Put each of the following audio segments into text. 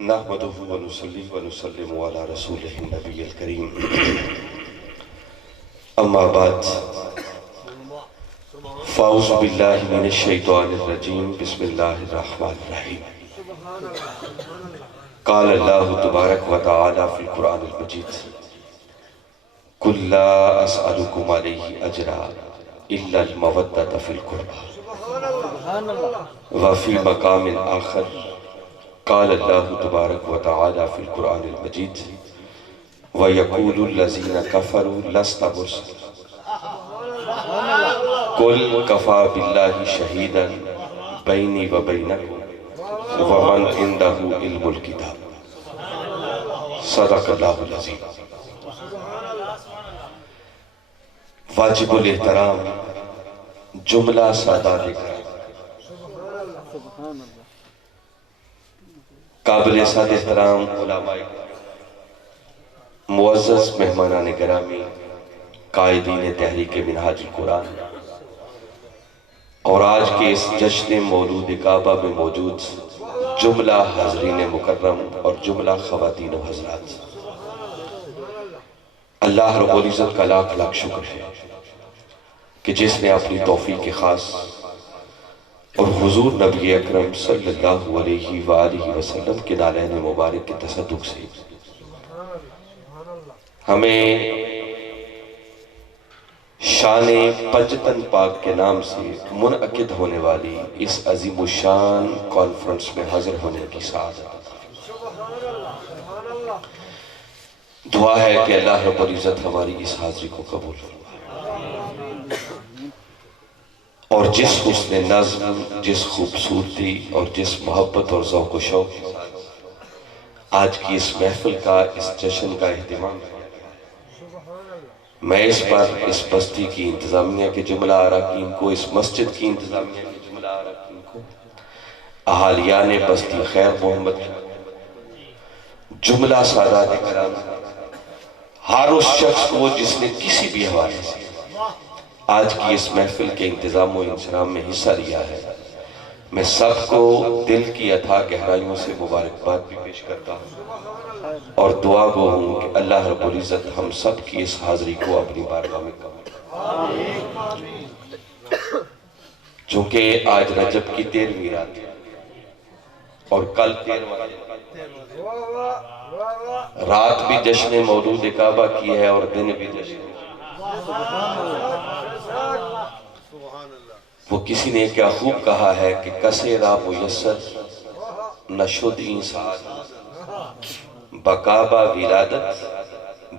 نحمده ونصلي ونسلم على رسوله النبي الكريم اما بعد فاعوذ بالله من الشيطان الرجيم بسم الله الرحمن الرحيم قال الله تبارك وتعالى في القرآن المجيد قل لا أسألكم عليه أجرا إلا المودة في القربى وفي مقام آخر قال الله تبارك وتعالى في القرآن المجيد وَيَقُولُ الَّذِينَ كَفَرُوا لَسْتَ مُرْسَلًا قُلْ كَفَى بِاللَّهِ شَهِيدًا بَيْنِي وَبَيْنَكُمْ وَمَنْ عِنْدَهُ عِلْمُ الْكِتَابِ صدق اللہ العظیم۔ واجب الاحترام جملہ سادہ لے کر قابل سعادت احترام علماء معزز مہمانان گرامی قائدین تحریک منہاج القرآن اور آج کے اس جشن مولود کعبہ میں موجود جملہ حاضرین مکرم اور جملہ خواتین و حضرات، اللہ رب العزت کا لاکھ لاکھ شکر ہے کہ جس نے اپنی توفیق خاص اور حضور نبی اکرم صلی اللہ علیہ وآلہ وسلم کے نالین مبارک کے تصدق سے ہمیں شان پنجتن پاک کے نام سے منعقد ہونے والی اس عظیم الشان کانفرنس میں حاضر ہونے کی سعادت۔ دعا ہے کہ اللہ رب العزت ہماری اس حاضری کو قبول فرمائے اور جس حسن نظم، جس خوبصورتی اور جس محبت اور ذوق و شوق آج کی اس محفل کا، اس جشن کا اہتمام ہے، میں اس پر اس بستی کی انتظامیہ کے جملہ اراکین کو، اس مسجد کی انتظامیہ کے جملہ اراکین کو، اہالیان بستی خیر محمد، جملہ سادات کرام، ہر اس شخص کو جس نے کسی بھی حوالے سے آج کی اس محفل کے انتظام و انصرام میں حصہ لیا ہے، میں سب کو دل کی اتھا گہرائیوں سے مبارکباد بھی پیش کرتا ہوں اور دعا گو ہوں کہ اللہ رب العزت ہم سب کی اس حاضری کو اپنی بارگاہ میں قبول کرے۔ چونکہ آج رجب کی 13ویں رات ہے اور کل 13واں رات بھی جشن مولود کعبہ کی ہے اور دن بھی جشن۔ وہ کسی نے کیا خوب کہا ہے کہ کسے را میسر نشد این سعادت بکعبہ ولادت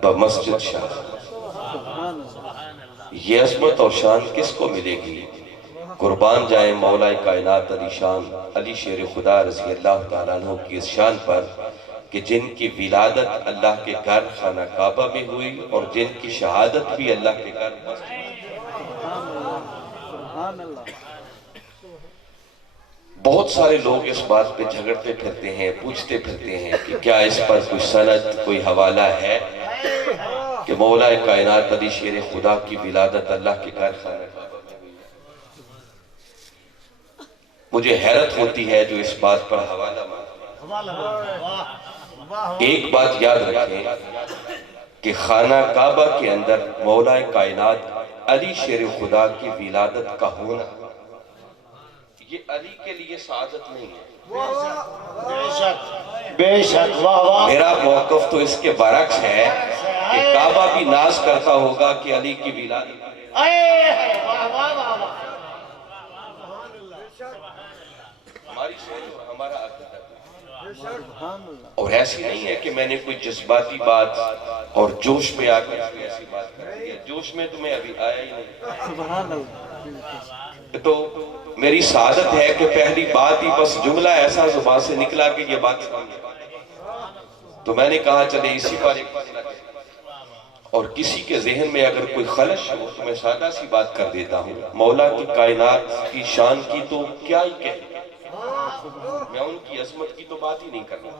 بمسجد شاہ۔ یہ عظمت اور شان کس کو ملے گی؟ قربان جائے مولا کائنات علی شان علی شیر خدا رضی اللہ تعالیٰ عنہ کی اس شان پر کہ جن کی ولادت اللہ کے گھر خانہ کعبہ میں ہوئی اور جن کی شہادت بھی اللہ کے گھر مسجد۔ بہت سارے لوگ اس بات پہ جھگڑتے پھرتے ہیں، پوچھتے پھرتے ہیں کہ کیا اس پر کوئی سند، کوئی حوالہ ہے کہ مولا کائنات علی شیر خدا کی ولادت اللہ کے گھر خانہ کعبہ میں ہوئی؟ مجھے حیرت ہوتی ہے جو اس بات پر حوالہ مانگتے ہیں۔ ایک بات یاد رکھیں کہ خانہ کعبہ کے اندر مولا کائنات علی شیر خدا کی ولادت کا ہونا یہ علی کے لیے سعادت نہیں ہے۔ بے شک میرا موقف تو اس کے برعکس ہے کہ کعبہ بھی ناز کرتا ہوگا کہ علی کی ولادت ہماری سوچ اور ہمارا عقیدہ اور ایسی نہیں ہے کہ میں نے کوئی جذباتی بات اور جوش میں آ کر ایسی بات کر دی ہے۔ جوش میں تمہیں ابھی آیا ہی نہیں۔ تو میری سعادت ہے کہ پہلی بات ہی بس جملہ ایسا زبان سے نکلا کہ یہ بات سمجھے، تو میں نے کہا چلے اسی پر ایک مسئلہ ہے اور کسی کے ذہن میں اگر کوئی خلش ہو تو میں سادہ سی بات کر دیتا ہوں۔ مولا کی کائنات کی شان کی تو کیا ہی کہہ، میں ان کی عظمت کی تو بات ہی نہیں کرنا۔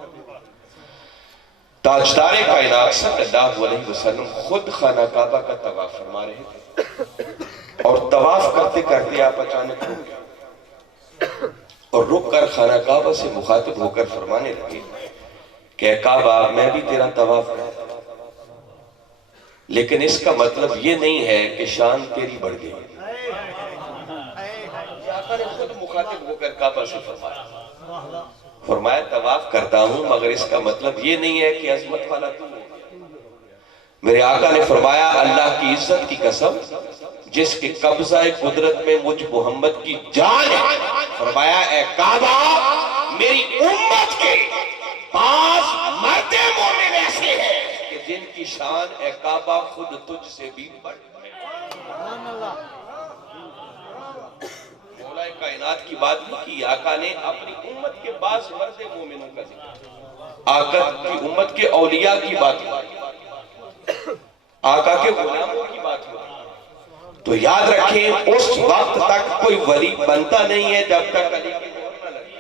تاجدار کائنات صلی اللہ علیہ وسلم خود خانہ کعبہ کا طواف فرما رہے تھے اور طواف کرتے کرتے آپ اچانک رک گئے اور رک کر خانہ کعبہ سے مخاطب ہو کر فرمانے لگے کہ کعبہ میں بھی تیرا طواف کرتا ہوں، لیکن اس کا مطلب یہ نہیں ہے کہ شان تیری بڑھ گئی۔ آقا نے خود مخاطب ہو کر کعبہ سے فرمایا طواف کرتا ہوں، مگر اس کا مطلب یہ نہیں ہے کہ عظمت والا تو ہو۔ میرے آقا نے فرمایا اللہ کی عزت کی قسم جس کے قبضہ قدرت میں مجھ محمد کی جان ہے، فرمایا اے کعبہ میری امت کے 5 مرد مومن ایسے ہیں کہ جن کی شان اے کعبہ خود تجھ سے بھی بڑھ ہے۔ مولا کائنات کی بات نہیں کی، آقا نے اپنی امت کے 5 مرد مومنوں کا ذکر، آقا کی امت کے اولیاء کی بات ہوئی، آقا کے غلاموں کی بات ہوئی۔ تو یاد رکھیں اس وقت تک کوئی ولی بنتا نہیں ہے جب تک علی کی مہر نہ لگے۔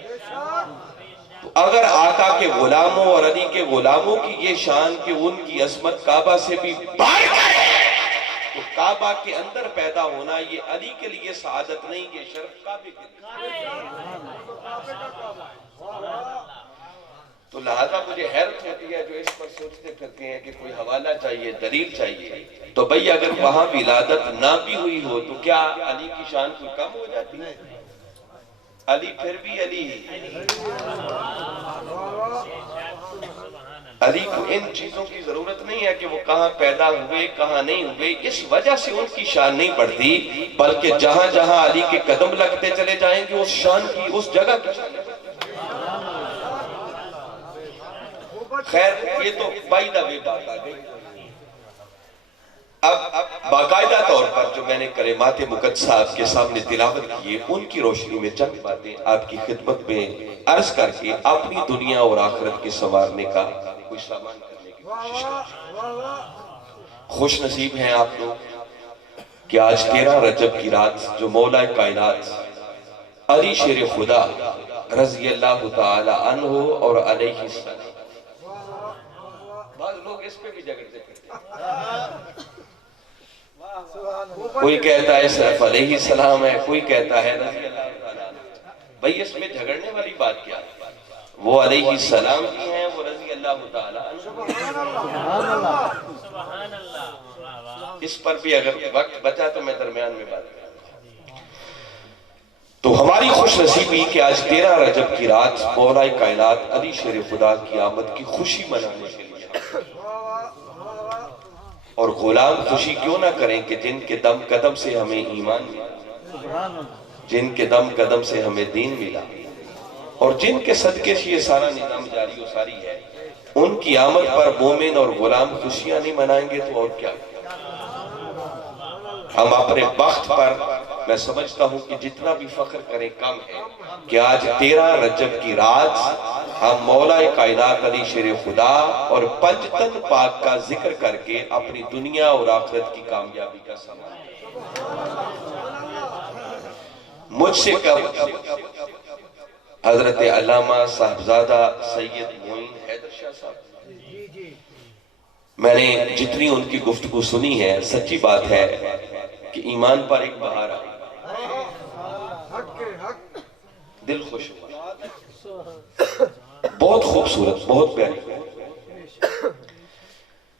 تو اگر آقا کے غلاموں اور علی کے غلاموں کی یہ شان کہ ان کی عظمت کعبہ سے بھی بڑھ گئی ہے، تو کعبہ کے اندر پیدا ہونا یہ علی کے لیے سعادت نہیں، یہ شرف کعبے کے لیے۔ تو لہذا مجھے حیرت ہوتی ہے جو اس پر سوچتے پھرتے ہیں کہ کوئی حوالہ چاہیے، دلیل چاہیے، تو بھئی اگر وہاں ولادت نہ بھی ہوئی ہو تو کیا علی کی شان کوئی کم ہو جاتی ہے؟ علی پھر بھی علی ہے۔ علی کو ان چیزوں کی ضرورت نہیں ہے کہ وہ کہاں پیدا ہوئے کہاں نہیں ہوئے، اس وجہ سے ان کی شان نہیں بڑھتی، بلکہ جہاں جہاں علی کے قدم لگتے چلے جائیں گے اس شان کی، اس جگہ کی شان۔ خیر یہ تو بائی دا وے بات آ گئی۔ اب باقاعدہ طور پر جو میں نے کلمات مقدسہ آپ کے سامنے تلاوت کیے ان کی روشنی میں چند باتیں آپ کی خدمت میں عرض کر کے اپنی دنیا اور آخرت کے سنوارنے کا کوئی سامان کرنے کی کوشش کریں۔ خوش نصیب ہیں آپ لوگ کہ آج 13 رجب کی رات جو مولا کائنات علی شیر خدا رضی اللہ تعالی عنہ اور علیہ السلام، بعض لوگ اس پہ بھی جھگڑتے پھرتے ہیں، کوئی کہتا ہے صرف علیہ السلام ہے، کوئی کہتا ہے رضی اللہ تعالیٰ عنہ۔ بھئی اس میں جھگڑنے والی بات کیا ہے؟ وہ علیہ السلام کی ہیں، وہ رضی اللہ تعالیٰ عنہ۔ اس پر بھی اگر وقت بچا تو میں درمیان میں بات کروں۔ تو ہماری خوش نصیبی کہ آج 13 رجب کی رات مولا کائنات علی شیر خدا کی آمد کی خوشی منانے کے لیے، اور غلام خوشی کیوں نہ کریں کہ جن کے دم قدم سے ہمیں ایمان ملا، جن کے دم قدم سے ہمیں دین ملا، اور جن کے صدقے سے یہ سارا نظام جاری و ساری ہے، ان کی آمد پر مومن اور غلام خوشیاں نہیں منائیں گے تو اور کیا؟ ہم اپنے بخت پر میں سمجھتا ہوں کہ جتنا بھی فخر کریں کم ہے کہ آج 13 رجب کی رات ہم مولا کائنات علی شیر خدا اور پنجتن پاک کا ذکر کر کے اپنی دنیا اور آخرت کی کامیابی کا سامان۔ مجھ سے کب حضرت علامہ صاحبزادہ سید معین حیدر شاہ صاحب، میں نے جتنی ان کی گفتگو سنی ہے سچی بات ہے کہ ایمان پر ایک بہار آئی، دل خوش ہوا، بہت خوبصورت، بہت پیاری۔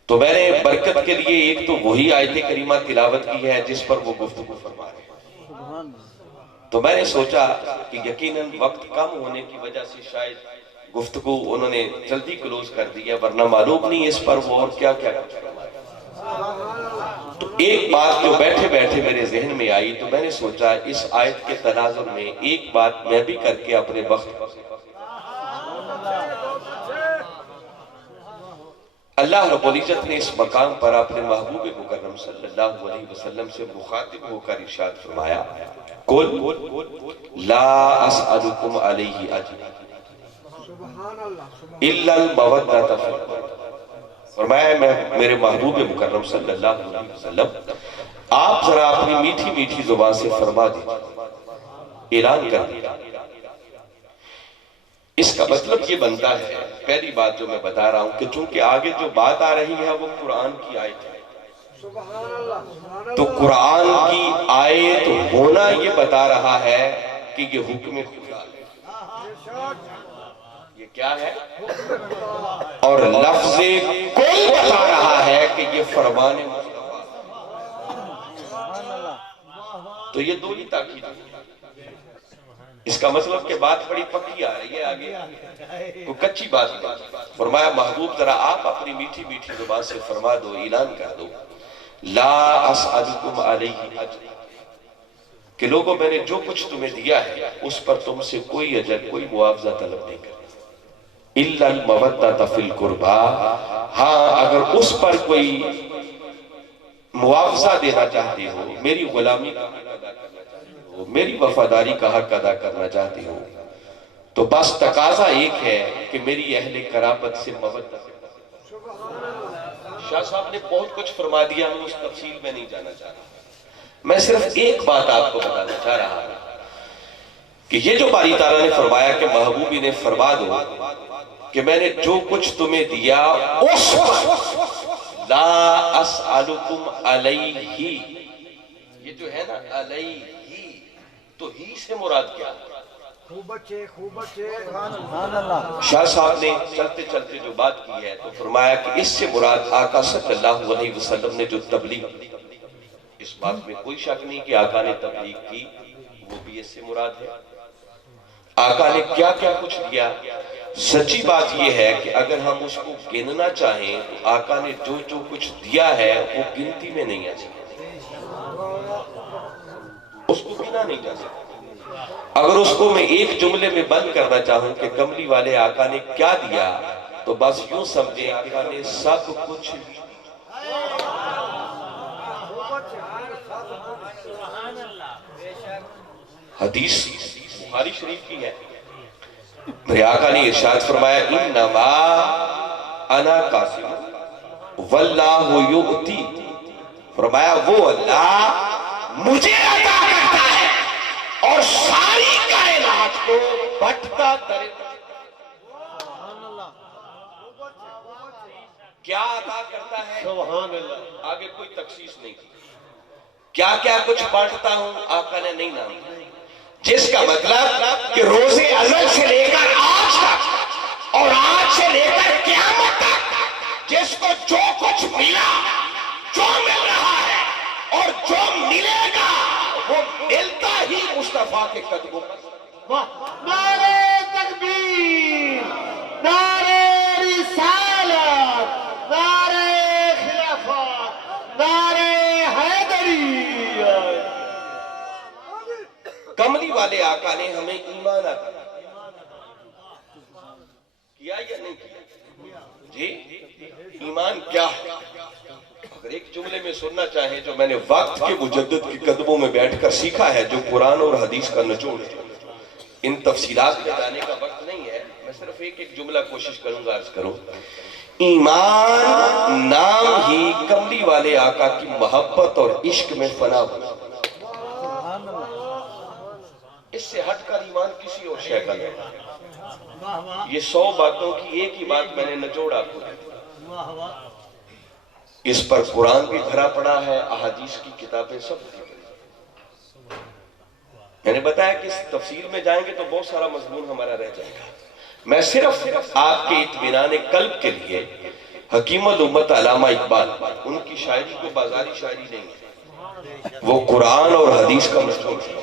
تو میں نے برکت کے لیے ایک تو وہی آیت کریمہ تلاوت کی ہے جس پر وہ گفتگو فرما رہے ہیں، تو میں نے سوچا کہ یقیناً وقت کم ہونے کی وجہ سے شاید گفتگو انہوں نے جلدی کلوز کر دی ہے، ورنہ معلوم نہیں اس پر وہ اور کیا کیا کچھ فرما رہے ہیں۔ تو ایک بات جو بیٹھے بیٹھے میرے ذہن میں آئی تو میں نے سوچا اس آیت کے تناظر میں ایک بات میں بھی کر کے اپنے وقت اللہ رب العزت نے اس مقام پر اپنے محبوب مکرم صلی اللہ علیہ وسلم سے مخاطب ہو کر ارشاد فرمایا، قُلْ لَا أَسْأَلُكُمْ عَلَيْهِ أَجْرًا إِلَّا الْمَوَدَّةَ فِي الْقُرْبَى۔ فرمایا میں میرے محبوب مکرم صلی اللہ علیہ وسلم آپ ذرا اپنی میٹھی میٹھی زبان سے فرما دیجئے، اعلان کر دیجئے۔ اس کا مطلب یہ بنتا ہے، پہلی بات جو میں بتا رہا ہوں کہ چونکہ آگے جو بات آ رہی ہے وہ قرآن کی آیت ہے، تو قرآن کی آیت ہونا یہ بتا رہا ہے کہ یہ حکم خدا ہے۔ یہ کیا ہے؟ اور لفظ کل بتا رہا ہے کہ یہ فرمان مصطفیٰ. تو یہ دو ہی تاکید ہے. اس کا مطلب کہ بات بڑی پکی آ رہی ہے آگے, کوئی کچی بات نہیں. فرمایا محبوب ذرا آپ اپنی میٹھی میٹھی زبان سے فرما دو, اعلان کر دو, لا اسألکم علیہ اجر, کہ لوگوں میں نے جو کچھ تمہیں دیا ہے اس پر تم سے کوئی اجر کوئی معاوضہ طلب نہیں کرتا. الا المودۃ فی القربى, ہاں اگر اس پر کوئی معاوضہ دینا چاہتے ہو, میری غلامی کا حق ادا کرنا چاہتے ہو, میری وفاداری کا حق ادا کرنا چاہتے ہو, تو بس تقاضا ایک ہے کہ میری اہل قرابت سے مودت. شاہ صاحب نے بہت کچھ فرما دیا, میں اس تفصیل میں نہیں جانا چاہ رہا. میں صرف ایک بات آپ کو بتانا چاہ رہا ہوں کہ یہ جو باری تعالیٰ نے فرمایا کہ محبوبی نے فرما دو کہ میں نے جو کچھ تمہیں دیا اس پر لا اسألکم علیہ, یہ جو ہے نا علیہ, تو ہی سے مراد کیا ہے؟ شاہ صاحب نے چلتے چلتے جو بات کی ہے تو فرمایا کہ اس سے مراد آقا صلی اللہ علیہ وسلم نے جو تبلیغ, اس بات میں کوئی شک نہیں کہ آقا نے تبلیغ کی, وہ بھی اس سے مراد ہے. آقا نے کیا کیا کچھ دیا. سچی بات یہ ہے کہ اگر ہم اس کو گننا چاہیں تو آقا نے جو جو کچھ دیا ہے وہ گنتی میں نہیں آ سکتا, اس کو گنا نہیں جا سکتا. اگر اس کو میں ایک جملے میں بند کرنا چاہوں کہ کملی والے آقا نے کیا دیا, تو بس یوں سمجھے آقا نے سب کچھ. حدیث بخاری شریف کی ہے, میرے آقا نے ارشاد فرمایا انما انا قاسم واللہ یؤتی, فرمایا وہ اللہ مجھے عطا کرتا ہے اور ساری کائنات کو بٹتا کرے. کیا عطا کرتا ہے؟ سبحان اللہ. آگے کوئی تخصیص نہیں کی. کیا کیا کچھ بانٹتا ہوں آقا نے نہیں نام, جس کا مطلب کہ روز ازل سے لے کر آج تک اور آج سے لے کر قیامت تک جس کو جو کچھ ملا, جو مل رہا ہے اور جو ملے گا وہ ملتا ہی مصطفیٰ کے قدموں پر. نعرہ تکبیر, نعرہ رسالت, نعرہ خلافت, نعرہ حیدری. کملی والے آقا نے ہمیں ایمان عطا کیا یا نہیں کیا؟ جی, ایمان کیا ہے؟ اگر ایک جملے میں سننا چاہیں جو میں نے وقت کے مجدد کے قدموں میں بیٹھ کر سیکھا ہے, جو قرآن اور حدیث کا نچوڑ ہے, ان تفصیلات میں جانے کا وقت نہیں ہے, میں صرف ایک ایک جملہ کوشش کروں گا عرض کروں. ایمان نام ہی کملی والے آقا کی محبت اور عشق میں فنا ہوا. اس سے ہٹ کر ایمان کسی اور شے کا نہیں. یہ 100 باتوں کی ایک ہی بات میں نے نچوڑ آپ کو دی. اس پر قرآن بھی بھرا پڑا ہے, احادیث کی کتابیں سب بھری پڑی. میں نے بتایا کہ اس تفسیر میں جائیں گے تو بہت سارا مضمون ہمارا رہ جائے گا. میں صرف آپ کے اطمینان قلب کے لیے حکیم الامت علامہ اقبال, ان کی شاعری کو بازاری شاعری نہیں ہے, وہ قرآن اور حدیث کا نچوڑ ہے.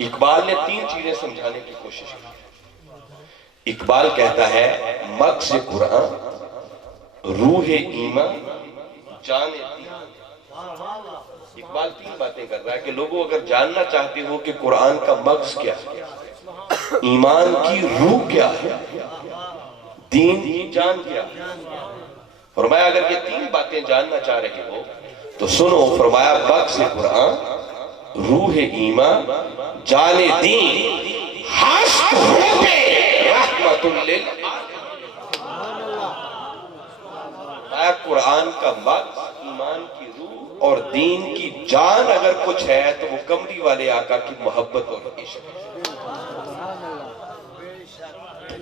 اقبال نے 3 چیزیں سمجھانے کی کوشش کی. اقبال کہتا ہے مغز قرآن, روح ایمان, جان دین. اقبال 3 باتیں کر رہا ہے کہ لوگوں اگر جاننا چاہتے ہو کہ قرآن کا مغز کیا ہے, ایمان کی روح کیا ہے, دین کی جان کیا ہے, فرمایا اگر یہ 3 باتیں جاننا چاہ رہے ہو تو سنو. فرمایا مغز قرآن, روح ایمان, جان دین, ہست روح رحمت للعالمین. قرآن کا مغز, ایمان کی روح اور دین کی جان اگر کچھ ہے تو وہ کملی والے آقا کی محبت اور عشق ہے.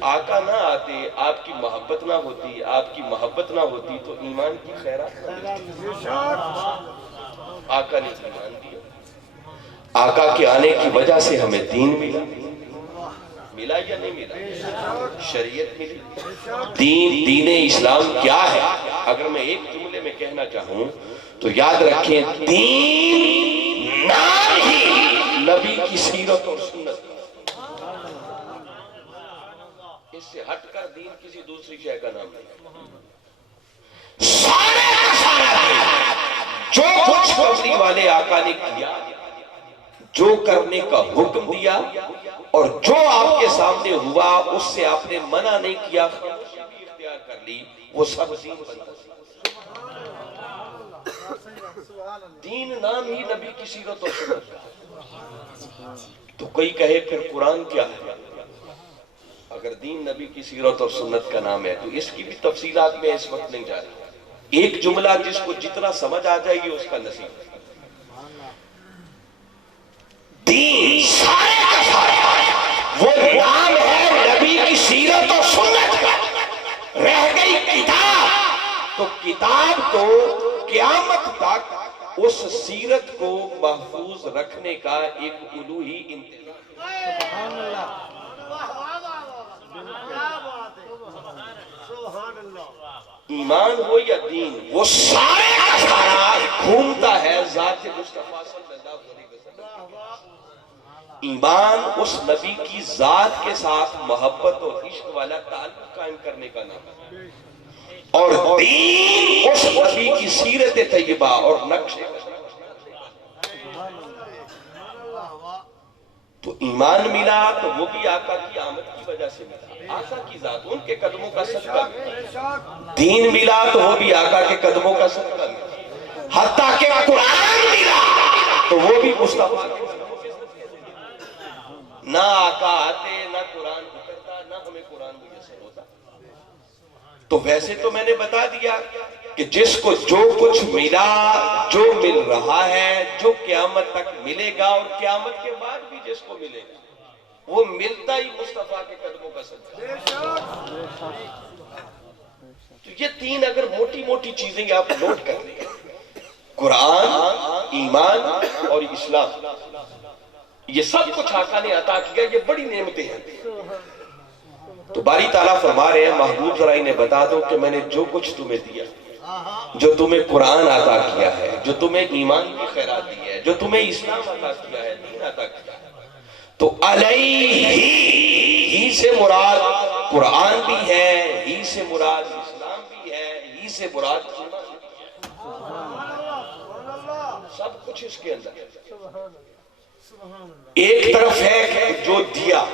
آقا نہ آتے, آپ کی محبت نہ ہوتی, آپ کی محبت نہ ہوتی تو ایمان کی خیرات نہ ملتی. آقا نے ایمان دیا, آقا کے آنے کی وجہ سے ہمیں دین ملا. ملا یا نہیں ملا؟ شریعت ملی. دین اسلام کیا ہے؟ اگر میں ایک جملے میں کہنا چاہوں تو یاد رکھیں، دین نام ہی نبی کی سیرت اور سنت. اس سے ہٹ کر دین کسی دوسری شے کا نام نہیں. سارے کا سارا جو کچھ کملی والے آقا نے کیا، جو کرنے کا حکم دیا اور جو آپ کے سامنے ہوا اس سے آپ نے منع نہیں کیا، خاموشی بھی اختیار کر لی، وہ سب دین بنتا. دین نام ہی نبی کی سیرت اور سنت کا. تو کوئی کہے پھر قرآن کیا ہے؟ اگر دین نبی کی سیرت اور سنت کا نام ہے تو اس کی بھی تفصیلات میں اس وقت نہیں جا رہی. ایک جملہ جس کو جتنا سمجھ آ جائے گی اس کا نصیب. دین سارے کا سارا وہ نام ہے نبی کی سیرت اور سنت کا. رہ گئی کتاب، تو کتاب کو قیامت تک اس سیرت کو محفوظ رکھنے کا ایک الوہی انتظام. ایمان ہو یا دین، وہ سارے کا سارا گھومتا ہے ذات مصطفیٰ صلی اللہ علیہ وسلم. ایمان اس نبی کی ذات کے ساتھ محبت اور عشق والا تعلق قائم کرنے کا نام ہے، اور دین اس نبی کی سیرت طیبہ اور نقش. تو ایمان ملا تو وہ بھی آقا کی آمد کی وجہ سے ملا، آقا کی ذات، ان کے قدموں کا صدقہ ملا. دین ملا تو وہ بھی آقا کے قدموں کا صدقہ ملا. حتیٰ کہ قرآن ملا تو وہ بھی مصطفیٰ کے قدموں کے صدقے ملا. نہ آقا آتے، نہ قرآن اترتا، نہ ہمیں قرآن میسر ہوتا. تو ویسے تو میں نے بتا دیا کہ جس کو جو کچھ ملا، جو مل رہا ہے، جو قیامت تک ملے گا اور قیامت کے بعد بھی جس کو ملے گا، وہ ملتا ہی مصطفیٰ کے قدموں کا صدقہ. تو یہ تین اگر موٹی موٹی چیزیں آپ نوٹ کر لیں، قرآن، ایمان اور اسلام، یہ سب کچھ آقا نے عطا کیا. یہ بڑی نعمتیں ہیں. تو باری تعالیٰ فرما رہے ہیں محبوب ذرا انہیں بتا دو کہ میں نے جو کچھ تمہیں دیا، جو تمہیں قرآن عطا کیا ہے، جو تمہیں ایمان کی خیرات دی ہے، جو تمہیں اسلام عطا کیا ہے، دین عطا کیا ہے، تو علیہ ہی سے مراد قرآن بھی ہے، ہی سے مراد اسلام بھی ہے، ہی سے مراد سنت بھی ہے. سب کچھ اس کے اندر. ایک طرف ہے کہ جو دیا،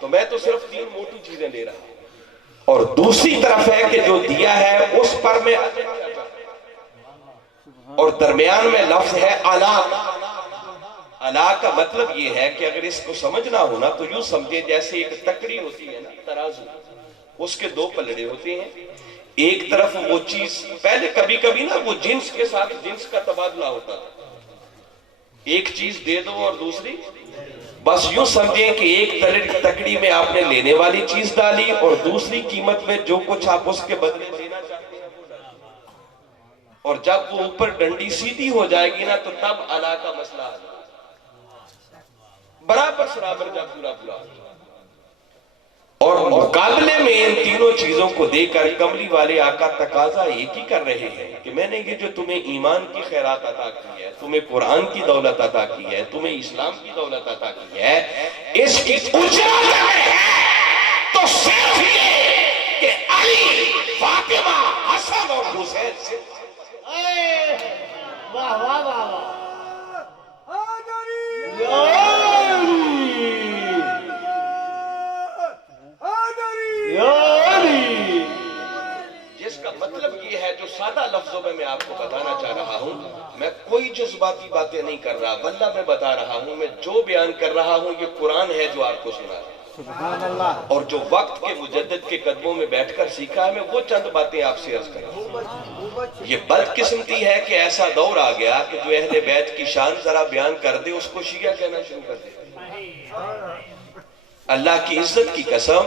تو میں تو صرف تین موٹی چیزیں لے رہا ہوں، اور دوسری طرف ہے کہ جو دیا ہے اس پر میں، اور درمیان میں لفظ ہے علا. علا کا مطلب یہ ہے کہ اگر اس کو سمجھنا ہونا تو یوں سمجھے جیسے ایک تکڑی ہوتی ہے نا، ترازو، اس کے دو پلڑے ہوتے ہیں. ایک طرف وہ چیز، پہلے کبھی کبھی نا وہ جنس کے ساتھ جنس کا تبادلہ ہوتا تھا، ایک چیز دے دو اور دوسری، بس یوں سمجھیں کہ ایک تکڑی میں آپ نے لینے والی چیز ڈالی اور دوسری قیمت میں جو کچھ آپ اس کے بدلے دینا چاہتے ہیں وہ ڈالی. اور جب وہ اوپر ڈنڈی سیدھی ہو جائے گی نا تو تب علا کا مسئلہ آ جائے، برابر سرابر جب پورا پورا. اور مقابلے میں ان تینوں چیزوں کو دے کر کملی والے آقا تقاضا ایک ہی کر رہے ہیں کہ میں نے یہ جو تمہیں ایمان کی خیرات عطا کی ہے، تمہیں قرآن کی دولت عطا کی ہے، تمہیں اسلام کی دولت عطا کی ہے، اس کی اجرت ہے تو صرف یہ کہ علی، فاطمہ، حسن اور حسین سے. واہ واہ واہ واہ. جس کا مطلب یہ ہے، جو سادہ لفظوں میں آپ کو بتانا چاہ رہا ہوں، میں کوئی جذباتی باتیں نہیں کر رہا، واللہ میں بتا رہا ہوں، میں جو بیان کر رہا ہوں یہ قرآن ہے جو آپ کو سنا ہے، اور جو وقت کے مجدد کے قدموں میں بیٹھ کر سیکھا ہے، میں وہ چند باتیں آپ سے عرض کر رہا ہوں. یہ بدقسمتی ہے کہ ایسا دور آ گیا کہ جو اہل بیت کی شان ذرا بیان کر دے اس کو شیعہ کہنا شروع کر دے. اللہ کی عزت کی قسم،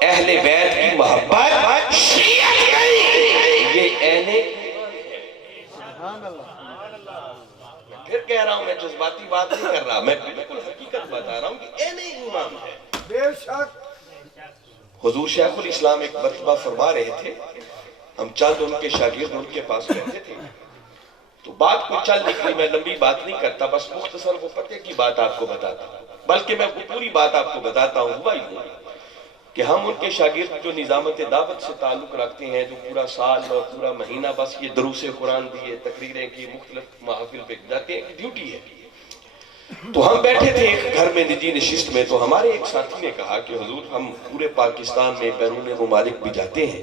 اہل بیت کی محبت شیعہ نہیں، یہ عین میں پھر کہہ رہا ہوں، میں جذباتی بات نہیں کر رہا، میں بالکل حقیقت بتا رہا ہوں کہ عین ایمان ہے. بے شک حضور شیخ الاسلام ایک مرتبہ فرما رہے تھے، ہم چند ان کے شاگرد ان کے پاس بیٹھے تھے، تو بات کو چل نکلی، میں لمبی بات نہیں کرتا، بس مختصر وہ پتے کی بات آپ کو بتاتا ہوں، بلکہ میں وہ پوری بات آپ کو بتاتا ہوں۔ ہوا ہوں کہ ہم ان کے شاگرد جو نظامت دعوت سے تعلق رکھتے ہیں، جو پورا سال اور پورا مہینہ بس یہ دروس قرآن دیے، تقریریں کی، مختلف محافل پہ جاتے ہیں، ڈیوٹی ہے۔ تو ہم بیٹھے تھے ایک گھر میں نجی نشست میں، تو ہمارے ایک ساتھی نے کہا کہ حضور ہم پورے پاکستان میں بیرون ممالک بھی جاتے ہیں،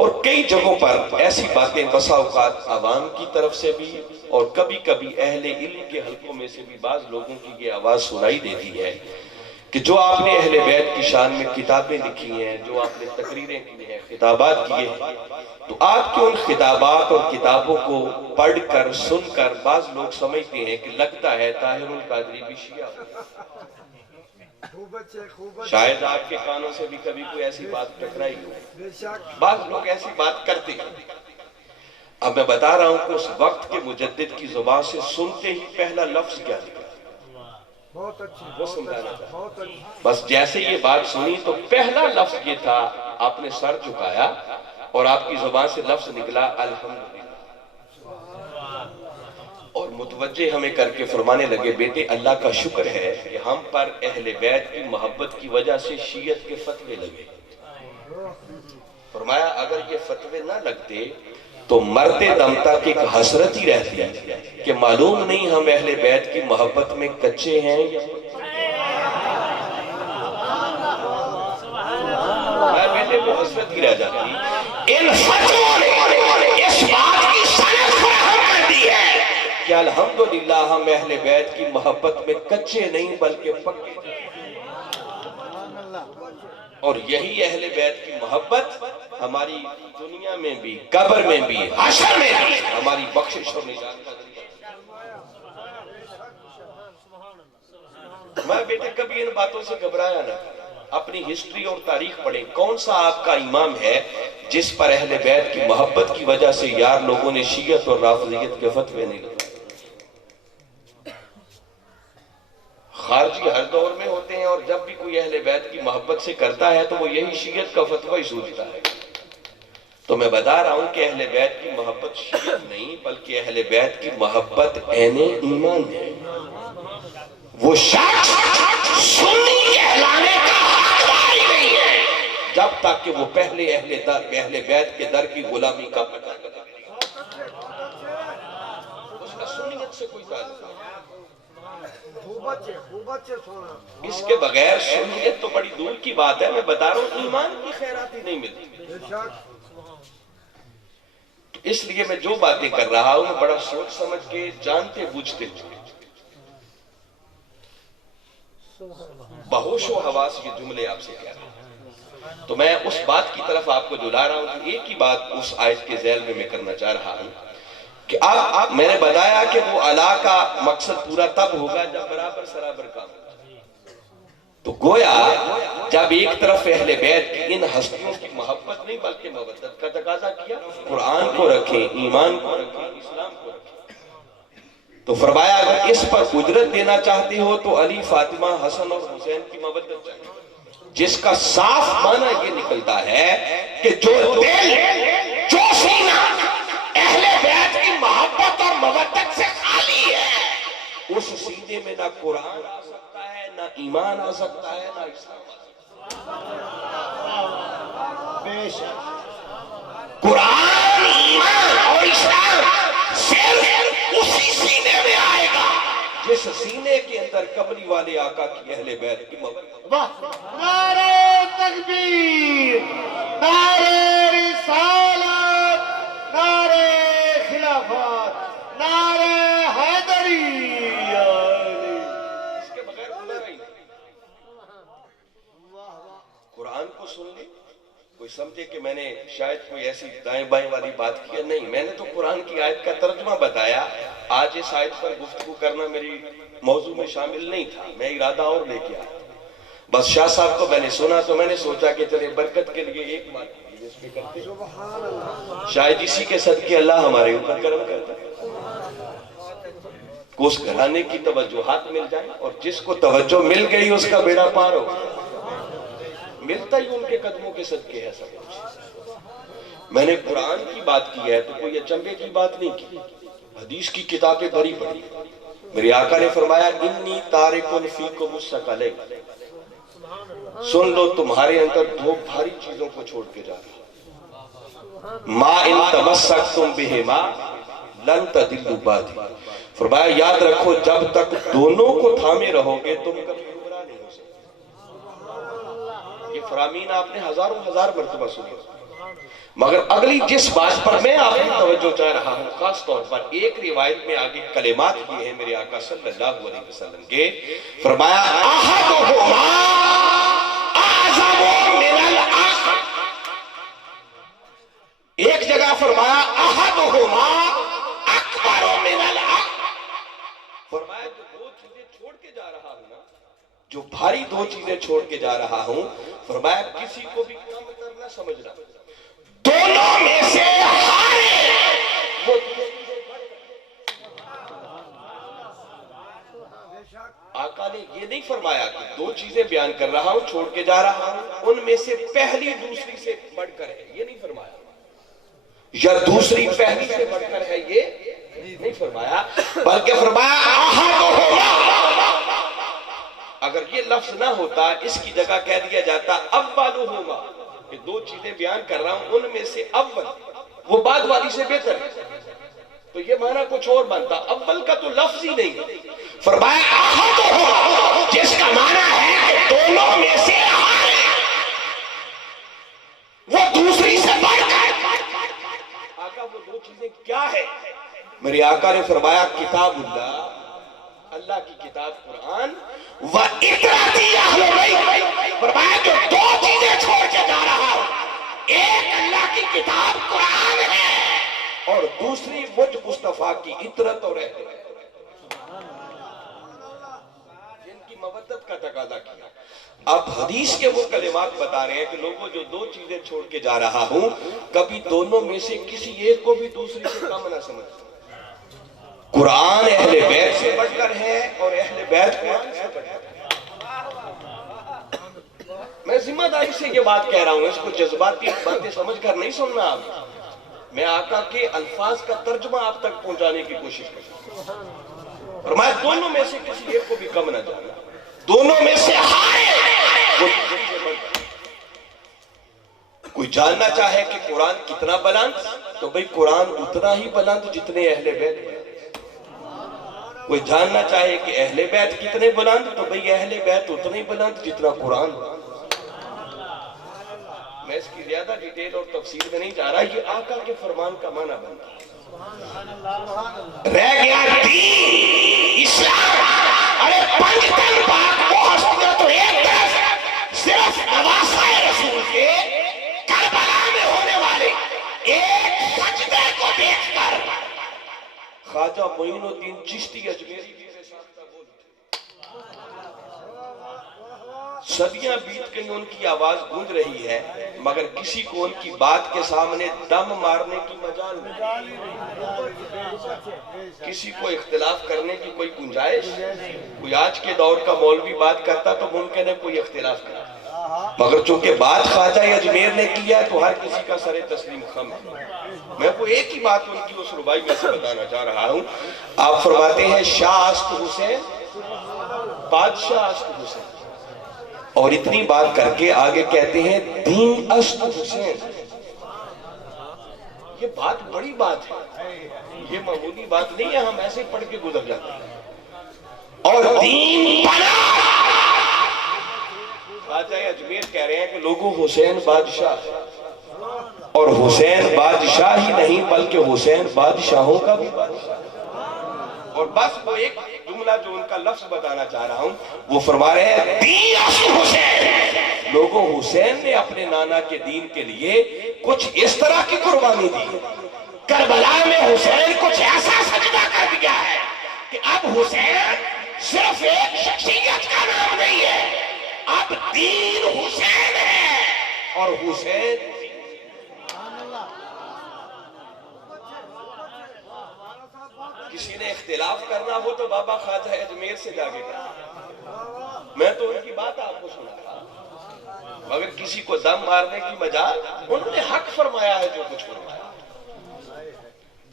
اور کئی جگہوں پر ایسی باتیں بسا اوقات عوام کی طرف سے بھی اور کبھی کبھی اہل علم کے حلقوں میں سے بھی بعض لوگوں کی یہ آواز سنائی دیتی ہے کہ جو آپ نے اہل بیت کی شان میں کتابیں لکھی ہیں، جو آپ نے تقریریں کی ہیں، خطابات کیے ہیں، تو آپ کے ان خطابات اور کتابوں کو پڑھ کر سن کر بعض لوگ سمجھتے ہیں کہ لگتا ہے طاہر القادری بھی شیعہ ہو۔ شاید آپ کے کانوں سے بھی کبھی کوئی ایسی بات ٹکرائی ہو، بعض لوگ ایسی بات کرتے ہیں۔ اب میں بتا رہا ہوں کہ اس وقت کے مجدد کی زبان سے سنتے ہی پہلا لفظ کیا نکلا، وہ سمجھانا تھا۔ بس جیسے یہ بات سنی تو پہلا لفظ یہ تھا، آپ نے سر جھکایا اور آپ کی زبان سے لفظ نکلا الحمدللہ، اور متوجہ ہمیں کر کے فرمانے لگے بیٹے اللہ کا شکر ہے کہ ہم پر اہل بیت کی محبت کی وجہ سے شیعت کے فتوے لگے۔ فرمایا اگر یہ فتوے نہ لگتے تو مرتے دم تک ایک حسرت ہی رہتی کہ معلوم نہیں ہم اہل بیت کی محبت میں کچے ہیں یا بیٹے وہ حسرت ہی رہ جاتی۔ ان فتووں نے اس بات کی سند فراہم کر دی ہے کہ الحمدللہ ہم اہل بیت کی محبت میں کچے نہیں بلکہ پکے، اور یہی اہل بیت کی محبت ہماری دنیا میں بھی، قبر میں بھی، حشر میں بھی ہماری بخشش اور نجات کا ذریعہ۔ میں بیٹے کبھی ان باتوں سے گھبرایا نہ، اپنی ہسٹری اور تاریخ پڑھیں، کون سا آپ کا امام ہے جس پر اہل بیت کی محبت کی وجہ سے یار لوگوں نے شیعت اور رافضیت کے فتوے نہیں لگائے۔ خارجی ہر دور میں ہوتے ہیں، اور جب بھی کوئی اہل بیت کی محبت سے کرتا ہے تو وہ یہی شیعت کا فتوی سوچتا ہے۔ تو میں بتا رہا ہوں کہ اہل بیت کی محبت شیعت نہیں بلکہ اہل بیت کی محبت عین ایمان ہے۔ وہ شخص سنی کہلانے کا حقدار ہی نہیں ہے جب تک کہ وہ پہلے اہل بیت کے در کی غلامی کا پتہ نہ کرے، اس کا سنیت سے کوئی تعلق نہیں۔ اس کے بغیر سنیت تو بڑی دور کی بات ہے، میں بتا رہا ہوں ایمان کی خیرات ہی نہیں ملتی۔ تو اس لیے میں جو باتیں کر رہا ہوں بڑا سوچ سمجھ کے، جانتے بوجھتے ہوئے، بہوش و حواس یہ جملے آپ سے کہہ رہا ہوں۔ تو میں اس بات کی طرف آپ کو جلا رہا ہوں کہ ایک ہی بات اس آیت کے ذیل میں کرنا چاہ رہا ہوں کہ آپ میں نے بتایا کہ وہ علا کا مقصد پورا تب ہوگا جب برابر سرابر کام ہوگا۔ تو گویا جب ایک طرف اہل بیت کی ان ہستیوں کی محبت نہیں بلکہ مودت کا تقاضا کیا، قرآن کو رکھیں، ایمان کو رکھیں، اسلام کو رکھیں، تو فرمایا اگر اس پر اجرت دینا چاہتے ہو تو علی، فاطمہ، حسن اور حسین کی مودت چاہیے، جس کا صاف معنی یہ نکلتا ہے کہ جو دل، جو سینہ اہل بیت کی محبت اور مودت سے خالی ہے، اس سینے میں نہ قرآن آ سکتا ہے، نہ ایمان آ سکتا ہے، نہ اسلام آ سکتا ہے۔ قرآن، ایمان اور اسلام صرف اسی سینے میں آئے گا جس سینے کے اندر کملی والے آقا کی اہل بیت کی محبت۔ نعرہ تکبیر، نعرہ رسالت، نعرہ خلافت، نعرہ حیدری۔ اس کے بغیر گزارا ہی نہیں۔ قرآن کو سن لیں، کوئی سمجھے کہ میں نے شاید کوئی ایسی دائیں بائیں والی بات کی ہے، نہیں، میں نے تو قرآن کی آیت کا ترجمہ بتایا۔ آج اس آیت پر گفتگو کرنا میری موضوع میں شامل نہیں تھا، میں ارادہ اور لے کے آیا، بس شاہ صاحب کو میں نے سنا تو میں نے سوچا کہ چلے برکت کے لیے ایک بات جس میں کرتے، شاید اسی کے صدقے اللہ ہمارے اوپر کرم کرتا ہے، کو اس گھرانے کی توجہات مل جائیں، اور جس کو توجہ مل گئی اس کا بیڑا پار ہو۔ ملتا ہی ان کے قدموں کے صدقے ہے سب کچھ۔ میں نے قرآن کی بات کی ہے تو کوئی اچنبے کی بات نہیں کی، حدیث کی کتابیں بھری پڑی۔ میرے آقا نے فرمایا انی تارکن فیکم الثقلین، سن لو تمہارے اندر دو بھاری چیزوں کو چھوڑ کے جا رہا، ما ان تمسکتم بہما لن تضلوا بعدی، فرمایا یاد رکھو جب تک دونوں کو تھامے رہو گے تم کبھی گمراہ نہیں ہو سکتے۔ یہ فرامین آپ نے ہزاروں ہزار مرتبہ سنی، مگر اگلی جس بات پر میں آپ کی توجہ چاہ رہا ہوں خاص طور پر ایک روایت میں آگے کلمات کی ہیں میرے آقا صلی اللہ علیہ وسلم کے، فرمایا احدہما اعظم من الاخر، ایک جگہ فرمایا احدہما اکبر من الاخر، فرمایا جو دو چیزیں چھوڑ کے جا رہا ہوں نا، جو بھاری دو چیزیں چھوڑ کے جا رہا ہوں، فرمایا کسی کو بھی کم کرنا سمجھنا، دونوں میں سے ہارے وہ آقا نے یہ نہیں فرمایا کہ دو چیزیں بیان کر رہا ہوں چھوڑ کے جا رہا ہوں ان میں سے پہلی دوسری سے بڑھ کر ہے، یہ نہیں فرمایا، یا دوسری پہلی سے بڑھ کر ہے یہ نہیں فرمایا، بلکہ فرمایا اگر یہ لفظ نہ ہوتا اس کی جگہ کہہ دیا جاتا اولہما، کہ دو چیزیں بیان کر رہا ہوں ان میں سے اول وہ بعد والی سے بہتر ہے، تو یہ معنی کچھ اور بنتا، اول کا تو لفظ ہی نہیں، فرمایا احدہما جس کا معنی ہے کہ دونوں میں سے وہ دوسری سے بڑھ کر، آقا وہ دو چیزیں کیا ہے؟ میرے آقا نے فرمایا کتاب اللہ، اللہ کی کتاب قرآن، وَإِطْرَتِي أَهْلُ بَيْتِ، فرمایا جو دو چیزیں چھوڑ کے جا رہا ہوں، ایک اللہ کی کتاب قرآن ہے اور دوسری مجھ مصطفیٰ کی اطرت اور اہل بیت، جن کی مودت کا تقاضا کیا۔ اب حدیث کے وہ کلمات بتا رہے ہیں کہ لوگوں جو دو چیزیں چھوڑ کے جا رہا ہوں کبھی دونوں میں سے کسی ایک کو بھی دوسری سے کم نہ سمجھتا، قرآن اہل بیت سے بڑھ کر ہے اور اہل بیت قرآن سے بڑھ کر ہے۔ میں ذمہ داری سے یہ بات کہہ رہا ہوں، اس کو جذباتی باتیں سمجھ کر نہیں سننا، آپ میں آقا کے الفاظ کا ترجمہ آپ تک پہنچانے کی کوشش کرتا ہوں، فرمایا دونوں میں سے کسی ایک کو بھی کم نہ جانا، دونوں میں سے ہارے وہ دوسری سے بڑھ کر۔ کوئی جاننا چاہے کہ قرآن کتنا بلند، تو بھئی قرآن اتنا ہی بلند جتنے اہل بیت بلند، کوئی جاننا چاہے کہ اہل بیت کتنے بلند، تو بھئی اہل بیت اتنا ہی بلند جتنا قرآن بلند۔ میں اس کی زیادہ ڈیٹیل اور تفصیل میں نہیں جا رہا، یہ آقا کے فرمان کا معنی بنتا ہے۔ رہ گیا دین اسلام، ارے پنج تن پاک وہ ہستیاں تو ایک طرف، صرف نواسۂ رسول کے کربلا میں ہونے والے ایک سجدے کو دیکھ کر خواجہ معین الدین چشتی اجمیری جی سے ساختہ بول اٹھے، صدیاں بیت گئی ان کی آواز گونج رہی ہے مگر کسی کو ان کی بات کے سامنے دم مارنے کی مجال نہیں، کسی کو اختلاف کرنے کی کوئی گنجائش، کوئی آج کے دور کا مولوی بات کرتا تو ممکن ہے کوئی اختلاف کرتا، مگر چونکہ بات خواجہ اجمیر نے کیا ہے تو ہر کسی کا سر تسلیم خم ہے۔ میں کو ایک ہی بات ان کی اس ربائی میں سے بتانا چاہ رہا ہوں، آپ فرماتے ہیں شاہ است حسین بادشاہ است حسین، اور اتنی بات کر کے آگے کہتے ہیں دین است حسین، یہ بات بڑی بات ہے، یہ معمولی بات نہیں ہے، ہم ایسے پڑھ کے گزر جاتے ہیں، اور دین بنا، خواجہ اجمیر کہہ رہے ہیں کہ لوگوں حسین بادشاہ، اور حسین بادشاہ ہی نہیں بلکہ حسین بادشاہوں کا بھی بادشاہ، اور بس وہ ایک جملہ جو ان کا لفظ بتانا چاہ رہا ہوں وہ فرما رہے ہیں دین است حسین، لوگوں حسین نے اپنے نانا کے دین کے لیے کچھ اس طرح کی قربانی دی، کربلا میں حسین کچھ ایسا سجدہ کر دیا ہے کہ اب حسین صرف ایک شخصیت کا نام نہیں ہے، اب دین حسین ہے، اور حسین کسی نے اختلاف کرنا ہو تو بابا خواجہ اجمیر سے جا کے کرنا، میں تو ان کی بات آپ کو سنا رہا، مگر کسی کو دم مارنے کی مجال، انہوں نے حق فرمایا ہے جو کچھ فرمایا۔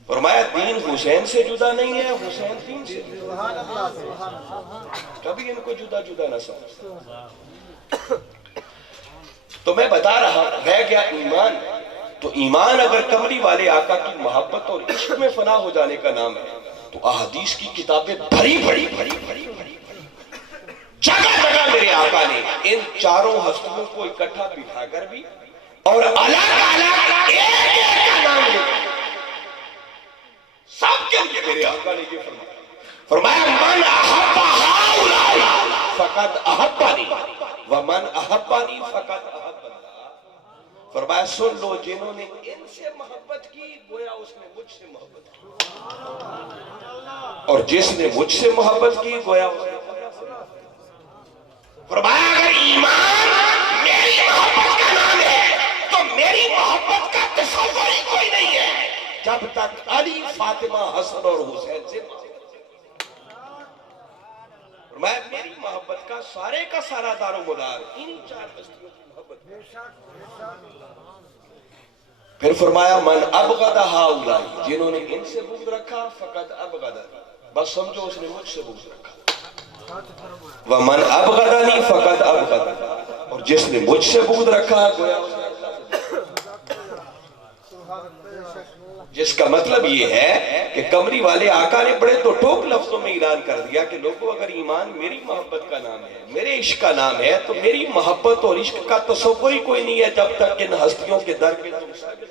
فرمایا دین حسین سے جدا نہیں ہے، حسین دین سے جدا۔ کبھی ان کو جدا جدا نہ سمجھ۔ تو میں بتا رہا رہ گیا ایمان، تو ایمان اگر کملی والے آقا کی محبت اور عشق میں فنا ہو جانے کا نام ہے تو احادیث کی کتابیں بھری بھری بھری بھری بھری جگہ جگہ میرے آقا نے ان چاروں ہستیوں کو اکٹھا بٹھا کر بھی اور الگ الگ ایک ایک کا نام لے سب کے لیے میرے آقا نے یہ فرمایا من احب ہؤلاء فقد احبنی ومن احبنی فقد احب اللہ۔ فرمایا سن لو جنہوں نے ان سے محبت کی گویا اس نے مجھ سے محبت کی، اور جس نے مجھ سے محبت کی گویا اس نے۔ فرمایا اگر ایمان میری محبت کا نام ہے تو میری محبت کا تصور ہی کوئی نہیں ہے جب تک علی، فاطمہ، حسن اور حسین سے فرمایا میری محبت کا سارے کا سارا دار و مدار ان چار ہستیوں کی محبت۔ پھر فرمایا من ابغض ہؤلاء، جنہوں نے ان سے بغض رکھا فقد ابغضنی، بس سمجھو اس نے مجھ سے بغض رکھا۔ ومن ابغضنی فقد ابغضنی، اور جس نے مجھ سے بغض رکھا گویا اس نے اللہ سے۔ جس کا مطلب یہ ہے کہ کمری والے آقا نے بڑے تو ٹوک لفظوں میں اعلان کر دیا کہ لوگوں اگر ایمان میری محبت کا نام ہے، میرے عشق کا نام ہے، تو میری محبت اور عشق کا تصور ہی کوئی نہیں ہے جب تک ان ہستیوں کے در کے تم سب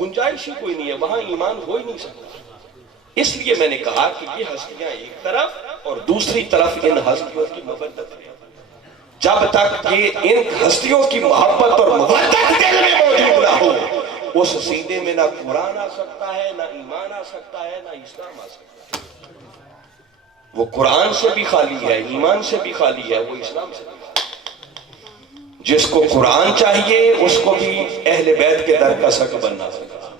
گنجائش ہی کوئی نہیں ہے، وہاں ایمان ہو ہی نہیں سکتا۔ اس لیے میں نے کہا کہ یہ ہستیاں ایک طرف اور دوسری طرف ان ہستیوں کی مودت ہے۔ جب تک یہ ان ہستیوں کی محبت اور مودت دل میں موجود نہ ہو، اس سینے میں نہ قرآن آ سکتا ہے، نہ ایمان آ سکتا ہے، نہ اسلام آ سکتا ہے۔ وہ قرآن سے بھی خالی ہے، ایمان سے بھی خالی ہے، وہ اسلام سے بھی خالی ہے۔ جس کو قرآن چاہیے اس کو بھی اہل بیت کے در کا سگ بننا سکتا،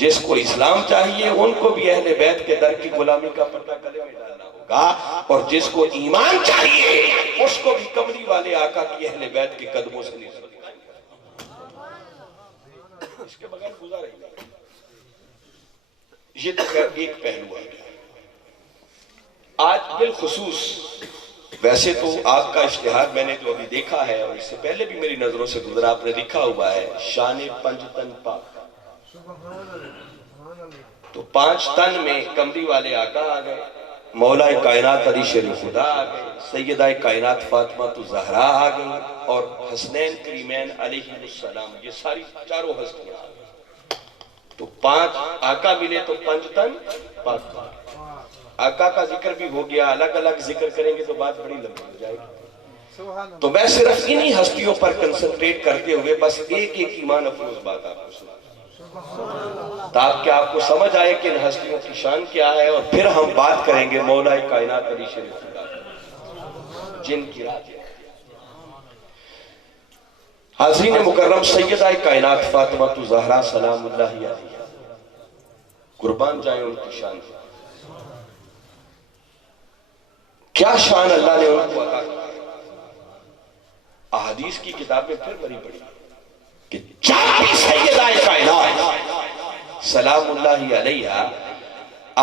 جس کو اسلام چاہیے ان کو بھی اہل بیت کے در کی غلامی کا پردہ گلے میں ڈالنا ہوگا، اور جس کو ایمان چاہیے اس کو بھی کملی والے آقا کی اہل بیت کے قدموں سے نسبت اس کے بغیر گزارا ہی نہیں۔ یہ تو خیر ایک پہلو ہے۔ آج بالخصوص ویسے تو آپ کا اشتہار میں نے جو ابھی دیکھا ہے اور اس سے پہلے بھی میری نظروں سے گزرا، آپ نے لکھا ہوا ہے شان پنج تن پاک، تو 5 تن میں کمری والے آقا آ گئے، مولا کائنات علی شیر خدا آ گئے، سیدہ کائنات فاطمہ زہرا آ گئی، اور حسنین کریمین علیہ السلام، یہ ساری چاروں ہستیاں آ گئی۔ تو 5 آقا ملے تو 5 تن پاک۔ آقا کا ذکر بھی ہو گیا، الگ الگ ذکر کریں گے تو بات بڑی لمبی ہو جائے گی، تو میں صرف انہی ہستیوں پر کنسنٹریٹ کرتے ہوئے بس ایک ایک ایمان افروز بات آپ کو سنا تاکہ آپ کو سمجھ آئے کہ ان ہستیوں کی شان کیا ہے، اور پھر ہم بات کریں گے مولا کائنات علی شیر خدا جن کی رات ہے۔ حاضرین مکرم، سیدہ کائنات فاطمہ زہرا سلام اللہ علیہا، قربان جائیں ان کی شان ہے۔ کیا شان اللہ نے ان کو عطا کی، احادیث کی کتابیں پھر بڑی بڑی کہ جب بھی سیدہ کائنات سلام اللہ علیہا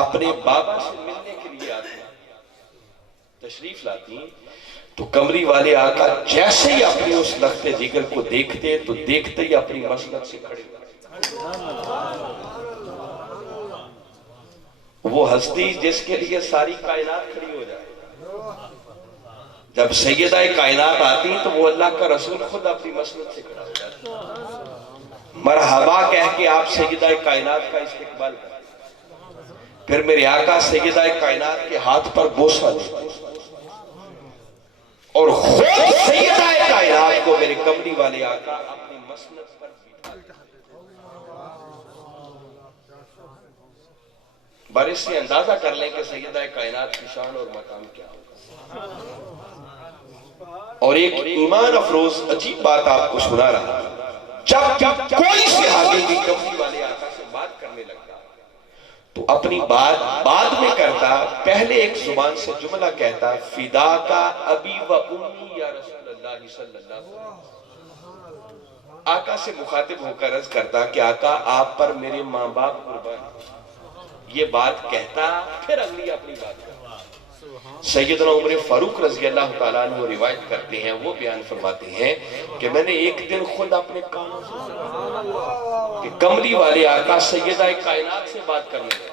اپنے بابا سے ملنے کے لیے آتی، تشریف لاتی، تو کمری والے آقا جیسے ہی اپنے اس لخت جگر کو دیکھتے تو دیکھتے ہی اپنی مسند سے کھڑے وہ ہستی جس کے لیے ساری کائنات کھڑی ہو جائے۔ جب سیدہ کائنات آتی تو وہ اللہ کا رسول خود اپنی مسند سے کھڑا ہو جاتا، مرحبا کہہ کے آپ سیدہ کائنات کا استقبال کریں، پھر میرے آقا سیدہ کائنات کے ہاتھ پر بوسہ دے اور خود سیدہ کائنات کو میرے کمری والے آقا اپنی مسند پر بٹھا بارش سے اندازہ کر لیں کہ سیدہ کائنات کی شان اور مقام کیا ہوگا۔ اور ایک ایمان افروز عجیب بات آپ کو سنا رہا ہوں، جب کوئی صحابی بھی کمری والے آقا سے بات کرنے لگتا تو اپنی بات بعد میں کرتا، پہلے ایک زبان سے جملہ کہتا، فدا کا ابی و امی یا رسول اللہ صلی اللہ علیہ وسلم۔ آقا سے مخاطب ہو کر عرض کرتا کہ آقا آپ پر میرے ماں باپ قربان، یہ بات کہتا، پھر اگلی اپنی بات کرتا۔ سیدنا عمر فاروق رضی اللہ تعالیٰ عنہ روایت کرتے ہیں، وہ بیان فرماتے ہیں کہ میں نے ایک دن خود اپنے کانوں سے سنا کہ کملی والے آقا سیدہ کائنات سے بات کرنے لگے۔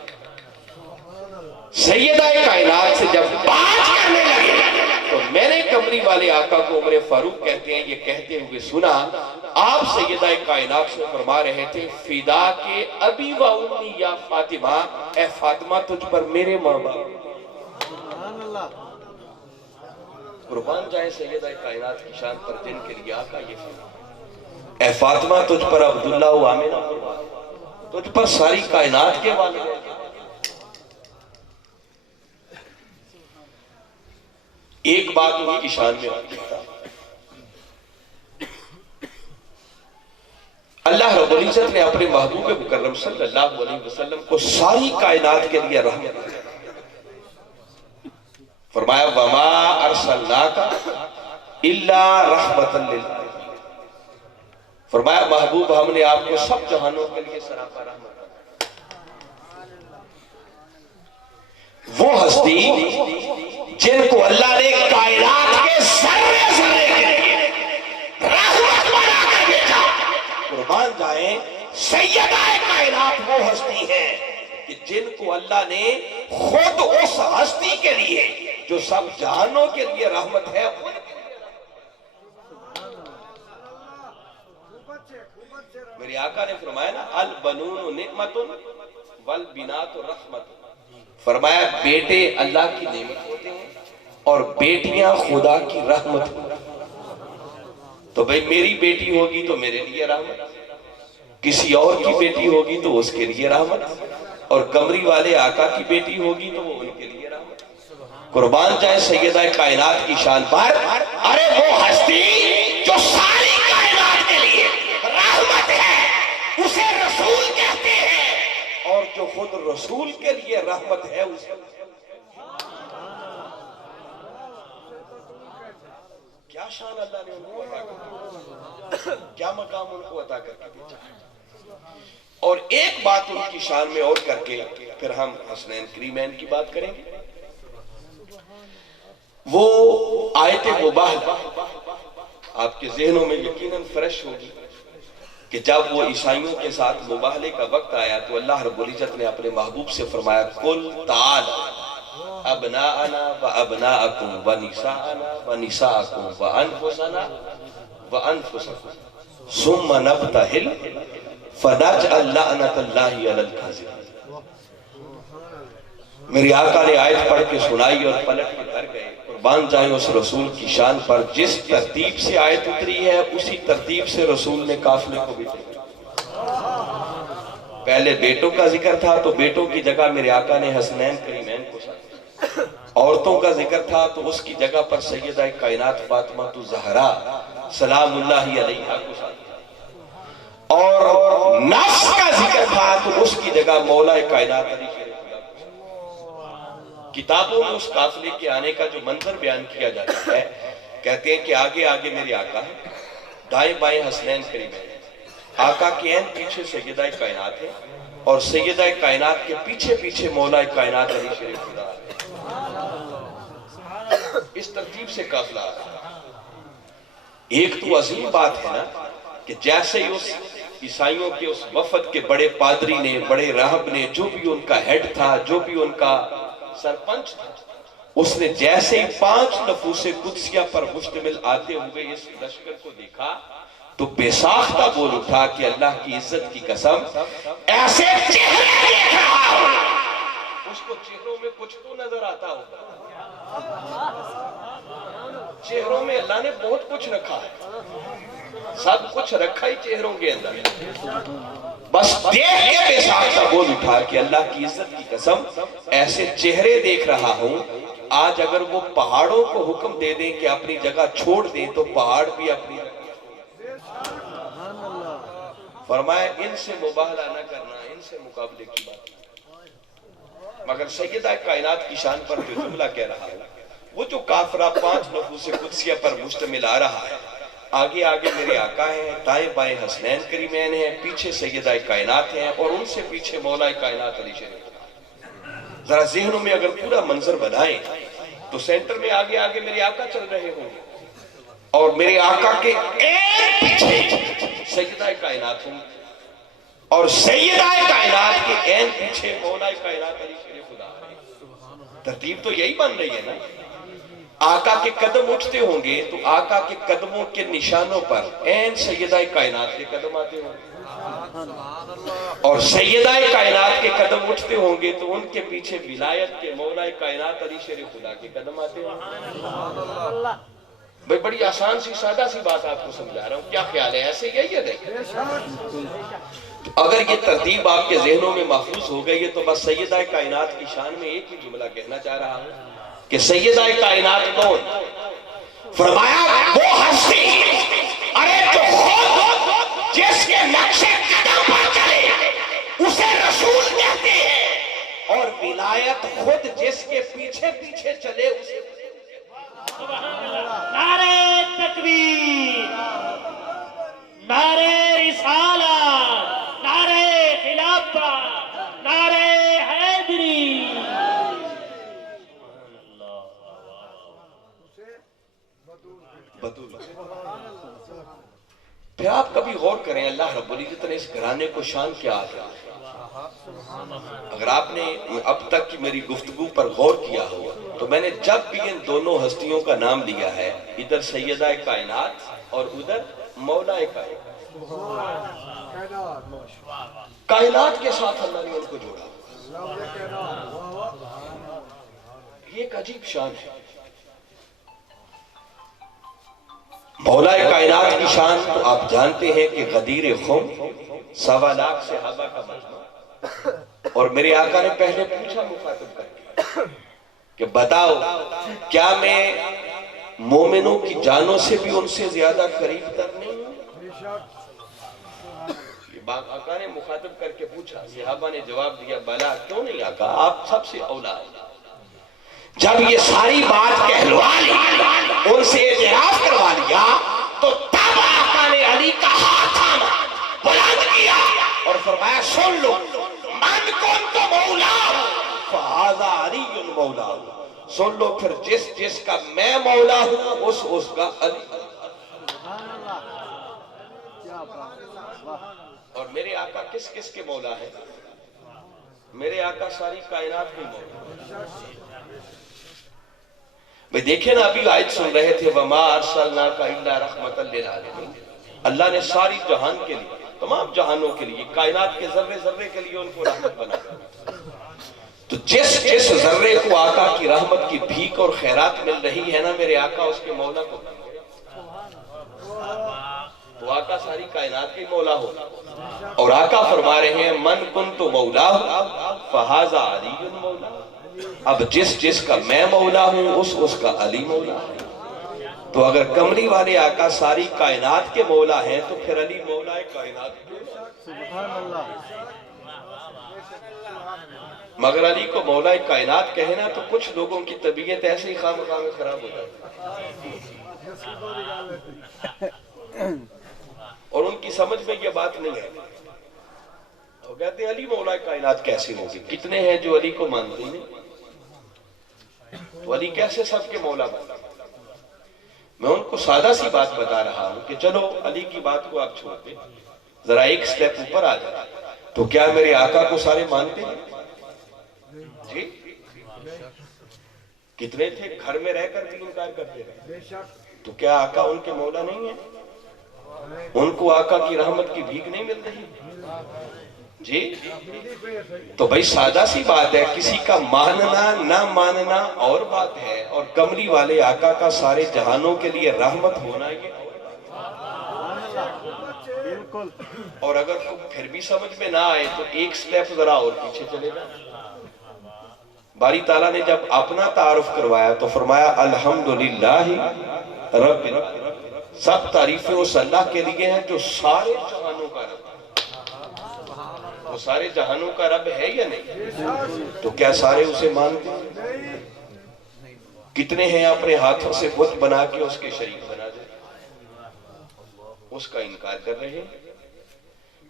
سیدہ کائنات سے جب بات کرنے لگے تو میں نے کملی والے آقا کو، عمر فاروق کہتے ہیں، یہ کہتے ہوئے سنا، آپ سیدہ کائنات سے فرما رہے تھے، فدا کے ابی و امی یا فاطمہ، اے فاطمہ تجھ پر میرے ماں باپ قربان جائے سیدہ کائنات کی شان پر، جن کے لیے آقا یہ فرمایا، اے فاطمہ تجھ پر عبداللہ و آمنہ قربان، تجھ پر ساری کائنات کے والدین۔ ایک بات ان کی شان میں آتی ہے، اللہ رب العزت نے اپنے محبوب مکرم صلی اللہ علیہ وسلم کو ساری کائنات کے لیے رحمت کیا۔ فرمایا وَمَا أَرْسَلْنَاكَ إِلَّا رَحْمَةً لِلْعَالَمِينَ، فرمایا محبوب ہم نے آپ کو سب جہانوں کے لیے سراپا رحمت کیا۔ وہ ہستی جن کو اللہ نے کائنات کے ذرے ذرے کے لیے رحمت بنا کر بھیجا، قربان جائیں سیدہ کائنات وہ ہستی ہے کہ جن کو اللہ نے خود اس ہستی کے لیے جو سب جہانوں کے لیے رحمت ہے ان کے لیے میرے آقا نے فرمایا نا، البنون نعمت والبنات رحمت، فرمایا بیٹے اللہ کی نعمت ہوتے ہیں اور بیٹیاں خدا کی رحمت ہوتی ہیں۔ تو بھئی میری بیٹی ہوگی تو میرے لیے رحمت، کسی اور کی بیٹی ہوگی تو اس کے لیے رحمت، اور کمری والے آقا کی بیٹی ہوگی تو وہ ان کے لیے رحمت۔ قربان جائے سیدہ کائنات کی شان پر، ارے وہ ہستی جو ساری کائنات کے لیے رحمت ہے اسے رسول کہتے ہیں، اور جو خود رسول کے لیے رحمت ہے اسے کیا شان اللہ نے ان کو عطا کر، کیا مقام ان کو عطا کر کے بھیجا۔ اور ایک بات ان کی شان میں اور کر کے پھر ہم حسنین کریمین کی بات کریں گے۔ وہ آیت مباہلہ آپ کے ذہنوں میں یقیناً فریش ہوگی کہ جب وہ عیسائیوں کے ساتھ مباہلے کا وقت آیا تو اللہ رب العزت نے اپنے محبوب سے فرمایا، قل تعالوا ابناءنا وابناءکم ونساءنا ونساءکم وانفسنا وانفسکم ثم نبتہل فنجعل لعنت اللہ علی الکاذبین۔ میری آقا نے آیت پڑھ کے سنائی اور پلٹ کے کر گئے۔ قربان جائیں اس رسول کی شان پر، جس ترتیب سے آیت اتری ہے اسی ترتیب سے رسول نے قافلے کو بھی ترتیب۔ پہلے بیٹوں کا ذکر تھا تو بیٹوں کی جگہ میرے آقا نے حسنین کریمین کو ساتھ، عورتوں کا ذکر تھا تو اس کی جگہ پر سیدہ کائنات فاطمہ الزہرا سلام اللہ علیہا کو ساتھ، اور نفس کا ذکر تھا تو اس کی جگہ مولا کائنات علی شریف۔ کتابوں میں اس قافلے کے آنے کا جو منظر بیان کیا جاتا ہے، کہتے ہیں کہ آگے آگے میرے آقا ہیں، دائیں بائیں حسنین کریمین، آقا کے این پیچھے سیدہ کائنات ہے، اور سیدہ کائنات کے پیچھے پیچھے مولا کائنات علی شریف خدا ہے۔ اس ترتیب سے قافلہ آ رہا ہے۔ ایک تو عظیم بات ہے نا کہ جیسے ہی اس عیسائیوں کے اس وفد کے بڑے پادری نے، بڑے راہب نے، جو بھی ان کا ہیڈ تھا، جو بھی ان کا سرپنچ تھا، اس نے جیسے ہی 5 نفوس قدسیہ پر مشتمل آتے ہوئے اس لشکر کو دیکھا تو بے ساختہ بول اٹھا کہ اللہ کی عزت کی قسم، ایسے چہرے دیکھ رہا ہوں۔ اس کو چہروں میں کچھ تو نظر آتا ہوگا، چہروں میں اللہ نے بہت کچھ رکھا ہے، سب کچھ رکھا ہی چہروں کے اندر، بس دیکھ کے بے ساختہ بول اٹھا کہ اللہ کی عزت کی قسم ایسے چہرے دیکھ رہا ہوں، آج اگر وہ پہاڑوں کو حکم دے دیں کہ اپنی جگہ چھوڑ دیں تو پہاڑ بھی اپنی جگہ۔ فرمایا ان سے مباہلہ نہ کرنا، ان سے مقابلے کی بات۔ مگر سیدہ کائنات کی شان پر جو جملہ کہہ رہا ہے وہ جو کافرہ 5 نفوس قدسیہ پر مشتمل آ رہا ہے، آگے آگے میرے آقا ہیں، دائیں بائیں حسنین کریمین ہیں، پیچھے سیدہ کائنات ہیں، اور ان سے پیچھے مولا کائنات علی شریف۔ ذرا ذہنوں میں اگر پورا منظر بنائیں تو سینٹر میں آگے آگے میرے آقا چل رہے ہوں گے، اور میرے آقا کے ایک پیچھے سیدہ کائنات ہوں، اور سیدہ کائنات کے این پیچھے مولا کائنات علی شریف خدا ہے۔ ترتیب تو یہی بن رہی ہے نا۔ آقا کے قدم اٹھتے ہوں گے تو آقا کے قدموں کے نشانوں پر این سیدہ کائنات کے قدم آتے ہوں گے، اور سیدہ کائنات کے قدم اٹھتے ہوں گے تو ان کے پیچھے ولایت کے مولا کائنات علی شریف خدا کے قدم آتے ہوں گے۔ بھئی بڑی آسان سی سادہ سی بات آپ کو سمجھا رہا ہوں، کیا خیال ہے؟ ایسے یہی ہے دیکھیں، اگر یہ ترتیب آپ کے ذہنوں میں محفوظ ہو گئی ہے تو بس سیدہ کائنات کی شان میں ایک ہی جملہ کہنا چاہ رہا ہوں کہ سیدہ کائنات کون؟ فرمایا وہ ہستی ارے جو خود جس کے نقش قدم پر چلے اسے رسول کہتے ہیں، اور ولایت خود جس کے پیچھے پیچھے چلے اسے۔ نعرہ تکبیر، نعرہ رسالت، نعرہ خلافت، نعرہ حیدری۔ پھر آپ کبھی غور کریں اللہ رب العزت نے اس گھرانے کو شان کیا آتا ہے۔ اگر آپ نے اب تک کی میری گفتگو پر غور کیا ہو تو میں نے جب بھی ان دونوں ہستیوں کا نام لیا ہے، ادھر سیدہ کائنات اور ادھر مولا کائنات، کائنات کے ساتھ اللہ نے ان کو جوڑا۔ یہ ایک عجیب شان ہے۔ مولا کائنات کی شان تو آپ جانتے ہیں کہ غدیر خم 1.25 لاکھ صحابہ کا مجمع، اور میرے آقا نے پہلے پوچھا مخاطب کر کے کہ بتاؤ کیا میں مومنوں کی جانوں سے بھی ان سے زیادہ قریب تر نہیں ہوں؟ یہ آقا نے مخاطب کر کے پوچھا، صحابہ نے جواب دیا بلا، کیوں نہیں آقا، آپ سب سے اولا ہیں۔ جب یہ ساری بات کہلوا لی، ان سے اعتراف کروا لیا، تو تب آقا نے علی کا ہاتھ تھاما، بلند کیا اور فرمایا سن لو، من کنت مولا فہذا علی مولا، سن لو پھر جس کا میں مولا ہوں اس کا علی۔ اور میرے آقا کس کس کے مولا ہے؟ میرے آقا ساری کائنات کی مولا۔ بھئی دیکھیں نا، ابھی آیت سن رہے تھے وَمَا أَرْسَلْنَاكَ إِلَّا رَحْمَةً لِلْعَالَمِينَ، اللہ نے ساری جہان کے لیے، تمام جہانوں کے لیے، کائنات کے ذرے ذرے کے لیے ان کو رحمت بنا۔ تو جس ذرے کو آقا کی رحمت کی بھیک اور خیرات مل رہی ہے نا، میرے آقا اس کے مولا کو بن تو آقا ساری کائنات کی مولا ہو۔ اور آقا فرما رہے ہیں من کنت مولا فہذا علی مولا، اب جس کا میں مولا ہوں اس کا علی مولا ہے۔ تو اگر کملی والے آقا ساری کائنات کے مولا ہیں تو پھر علی مولا کائنات کے۔ مگر علی کو مولا کائنات کہنا تو کچھ لوگوں کی طبیعت ایسے ہی خام خام خراب ہو جاتی ہے اور ان کی سمجھ میں یہ بات نہیں ہے۔ وہ کہتے ہیں علی مولا کائنات کیسے ہوگی؟ کتنے ہیں جو علی کو مانتے ہیں؟ تو علی کیسے سب کے مولا بنا؟ میں ان کو سادہ سی بات بتا رہا ہوں کہ چلو علی کی بات کو آپ چھوڑ دیں، ذرا ایک سٹیپ اوپر آ جائے، تو کیا میرے آقا کو سارے مانتے ہیں؟ جی کتنے تھے گھر میں رہ کر بھی انکار کرتے رہے، تو کیا آقا ان کے مولا نہیں ہیں؟ ان کو آقا کی رحمت کی بھیک نہیں مل رہی؟ جی تو بھائی سادہ سی بات ہے، کسی کا ماننا نہ ماننا اور بات ہے، اور کملی والے آقا کا سارے جہانوں کے لیے رحمت ہونا یہ، اور اگر پھر بھی سمجھ میں نہ آئے تو ایک سٹیپ ذرا اور پیچھے چلے جائیں۔ باری تعالیٰ نے جب اپنا تعارف کروایا تو فرمایا الحمدللہ رب، سب تعریفیں اس اللہ کے لیے ہیں جو سارے جہانوں کا رب۔ وہ سارے جہانوں کا رب ہے یا نہیں؟ تو کیا سارے اسے مانتے ہیں؟ کتنے ہیں اپنے ہاتھوں سے بت بنا کے اس کے شریک بنا دے، اس کا انکار کر رہے ہیں؟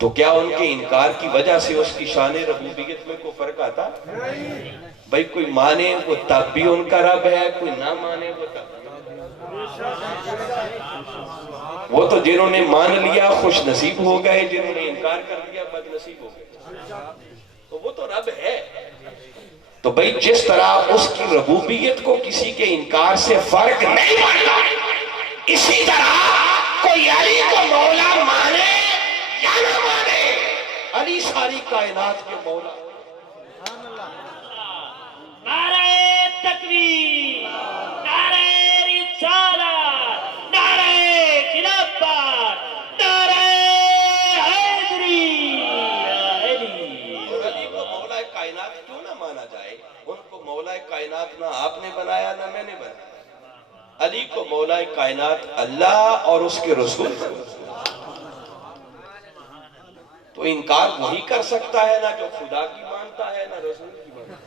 تو کیا ان کے انکار کی وجہ سے اس کی شان ربوبیت میں کوئی فرق آتا؟ بھائی کوئی مانے وہ تب بھی ان کا رب ہے، کوئی نہ مانے وہ تب بھی۔ وہ تو جنہوں نے مان لیا خوش نصیب ہو گئے، جنہوں نے انکار کر لیا بد نصیب ہو گئے، تو وہ تو رب ہے۔ تو بھئی جس طرح اس کی ربوبیت کو کسی کے انکار سے فرق نہیں پڑتا، اسی طرح کوئی علی کو مولا مانے یا نہ مانے، علی ساری کائنات کے مولا۔ نعرہ تکبیر، نعرہ رسالت، نعرہ خلافت، نعرہ حیدری، علی۔ اور علی کو مولا کائنات کیوں نہ مانا جائے؟ ان کو مولا کائنات نہ آپ نے بنایا نہ میں نے بنایا، علی کو مولا کائنات اللہ اور اس کے رسول۔ تو انکار وہی کر سکتا ہے نہ جو خدا کی مانتا ہے نہ رسول کی مانتا ہے۔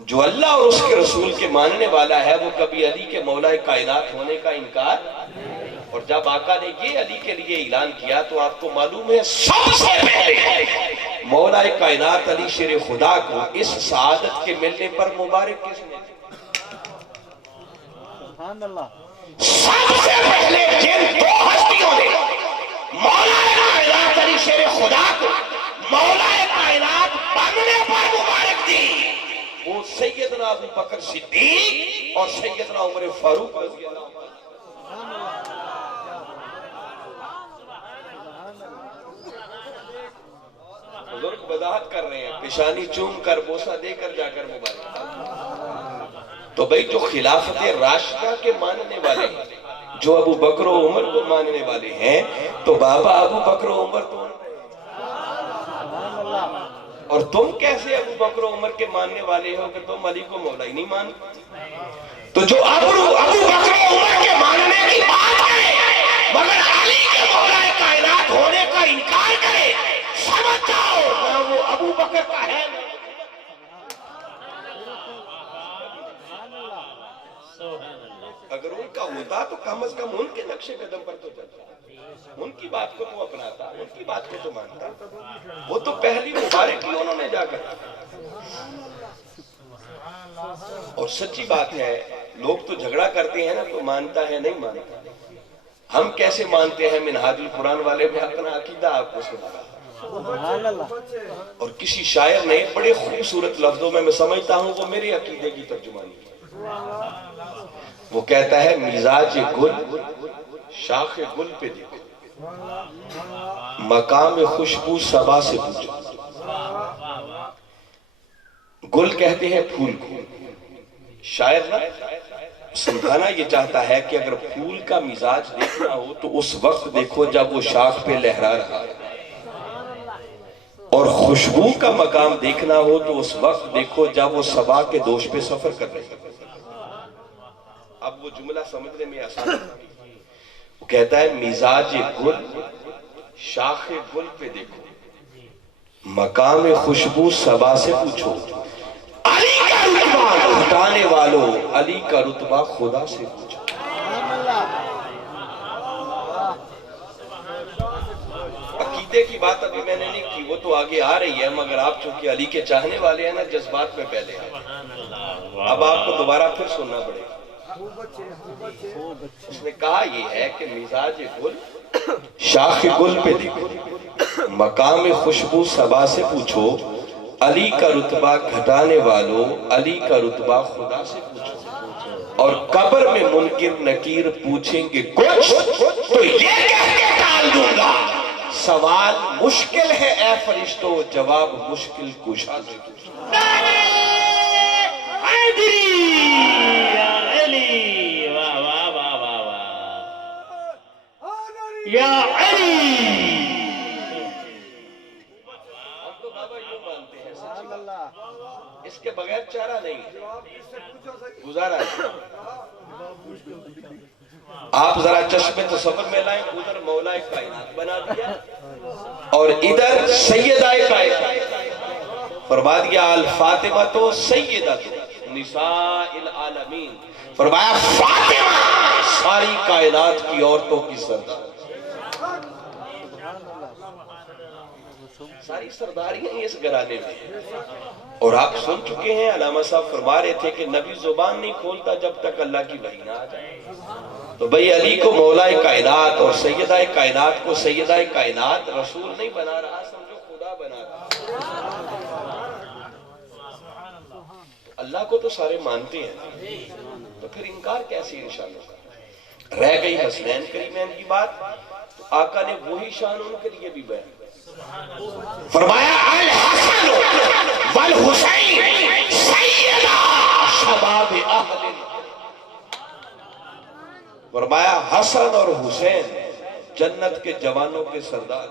جو اللہ اور اس کے رسول کے ماننے والا ہے وہ کبھی علی کے مولا کائنات ہونے کا انکار۔ اور جب آقا نے یہ علی کے لیے اعلان کیا تو آپ کو معلوم ہے سب سے پہلے مولا کائنات علی شیر خدا کو اس سعادت کے ملنے پر مبارک کس نے؟ سب سے پہلے جن دو ہستیوں نے مولا کائنات علی شیر خدا کو مولا کائنات بننے پر مبارک دی، وہ سیدنا ابو بکر صدیق اور سیدنا عمر فاروق رضی اللہ عنہ۔ بزرگ وضاحت کر رہے ہیں، پیشانی چوم کر بوسہ دے کر جا کر مبارک۔ تو بھئی جو خلافت راشدہ کے ماننے والے ہیں، جو ابو بکر و عمر کو ماننے والے ہیں، تو بابا ابو بکر و عمر تو اور تم کیسے ابو بکر و عمر کے ماننے والے ہو کہ تم علی کو مولا ہی نہیں مانتے؟ تو جو ابو بکر و عمر کے ماننے کی بات ہے مگر علی کے مولا کائنات ہونے کا انکار کرے، سمجھ جاؤ نہ وہ ابو بکر کا ہے۔ اگر ان کا ہوتا تو کم از کم ان کے نقش قدم پر تو چلتا، ان کی بات کو تو اپناتا، ان کی بات کو تو مانتا۔ وہ تو پہلی مبارک کی انہوں نے جا کر۔ اور سچی بات ہے، لوگ تو جھگڑا کرتے ہیں نا تو مانتا ہے نہیں مانتا۔ ہم کیسے مانتے ہیں؟ منہاج القرآن والے میں اپنا عقیدہ آپ کو سنا، اور کسی شاعر نے بڑے خوبصورت لفظوں میں سمجھتا ہوں وہ میرے عقیدے کی ترجمانی ہے۔ وہ کہتا ہے مزاج گل شاخ گل پہ دیکھو، مقام خوشبو صبا سے پوچھو۔ گل کہتے ہیں پھول کو، شاعر نہ سمجھانا یہ چاہتا ہے کہ اگر پھول کا مزاج دیکھنا ہو تو اس وقت دیکھو جب وہ شاخ پہ لہرا رہا ہے، اور خوشبو کا مقام دیکھنا ہو تو اس وقت دیکھو جب وہ صبا کے دوش پہ سفر کر رہے ہیں۔ اب وہ جملہ سمجھنے میں آسان ہے، وہ کہتا ہے مزاج گل شاخ گل پہ دیکھو، مقام خوشبو صبا سے پوچھو، علی کا رتبہ گھٹانے والوں علی کا رتبہ خدا سے پوچھو۔ عقیدے کی بات ابھی میں نے نہیں کی، وہ تو آگے آ رہی ہے، مگر آپ چونکہ علی کے چاہنے والے ہیں نا، جذبات میں پہلے آئے، اب آپ کو دوبارہ پھر سننا پڑے گا۔ اس نے کہا یہ ہے کہ مزاج گل شاخ گل پہ دیکھو، مقام خوشبو صبا سے پوچھو، علی کا رتبہ گھٹانے والوں علی کا رتبہ خدا سے پوچھو۔ اور قبر میں منکر نکیر پوچھیں گے کچھ تو یہ کہہ کے ٹال دوں گا، سوال مشکل ہے اے فرشتوں، جواب مشکل کشا سے پوچھو۔ یا علی، ہم تو بابا یوں مانتے ہیں، سچی بات، اس کے بغیر چارہ نہیں گزارا ہے۔ آپ ذرا چشم تصور میں لائیں، ادھر مولا کائنات بنا دیا، اور ادھر سیدہ کائنات فرما دیا الفاطمہ تو سیدہ نساء العالمین، فرمایا فاطمہ ساری کائنات کی عورتوں کی سردار، ساری سرداریاں اس گھرانے میں۔ اور آپ سن چکے ہیں علامہ صاحب فرما رہے تھے کہ نبی زبان نہیں کھولتا جب تک اللہ کی وحی نہ آ جائے، تو بھئی علی کو مولا کائنات اور سیدہ کائنات کو سیدہ کائنات رسول نہیں بنا رہا، سمجھو خدا بنا رہا۔ اللہ کو تو سارے مانتے ہیں، تو پھر انکار کیسے انشاءاللہ؟ رہ گئی حسنین کریمین کی بات، تو آقا نے وہی شان ان کے لیے بھی بیان فرمایا الحسن والحسین سیدہ شباب اہل، فرمایا حسن اور حسین جنت کے جوانوں کے سردار۔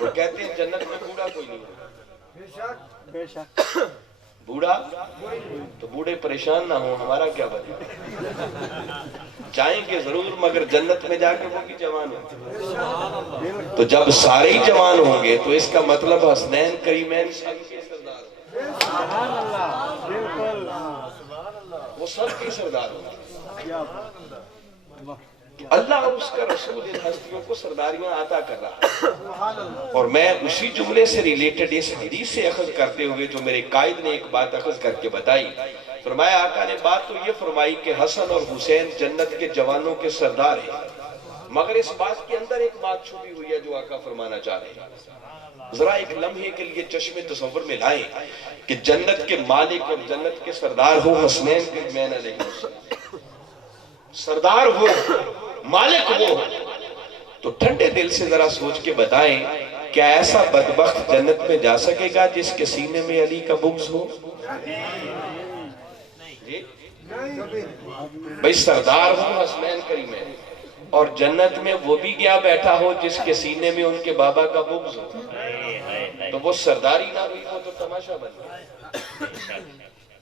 وہ کہتے ہیں جنت میں بوڑھا کوئی نہیں ہوگا، بوڑھا تو بوڑھے پریشان نہ ہوں، ہمارا کیا بنے، جائیں گے ضرور مگر جنت میں جا کے وہ بھی جوان ہوں۔ تو جب سارے ہی جوان ہوں گے تو اس کا مطلب حسنین کریمین سب کے سردار ہوں، وہ سب کے سردار ہوں۔ اللہ اور اس کا رسول ان ہستیوں کو سرداریاں عطا کر رہا ہے، اور میں اسی جملے سے ریلیٹڈ اس حدیث سے اخذ کرتے ہوئے جو میرے قائد نے ایک بات اخذ کر کے بتائی، فرمایا آقا نے بات تو یہ فرمائی کہ حسن اور حسین جنت کے جوانوں کے سردار ہیں، مگر اس بات کے اندر ایک بات چھپی ہوئی ہے جو آقا فرمانا چاہ رہے ہیں۔ ذرا ایک لمحے کے لیے چشم تصور میں لائیں کہ جنت کے مالک اور جنت کے سردار ہو حسنین کریمین علیہ السلام، سردار ہو مالک ہو، تو ٹھنڈے دل سے ذرا سوچ کے بتائیں کیا ایسا بدبخت جنت میں جا سکے گا جس کے سینے میں علی کا بغض ہو؟ بھئی سردار ہو حسنین کریمین، اور جنت میں وہ بھی گیا بیٹھا ہو جس کے سینے میں ان کے بابا کا بغض ہو، تو وہ سرداری نہ ہوئی، وہ تو تماشا بن گیا۔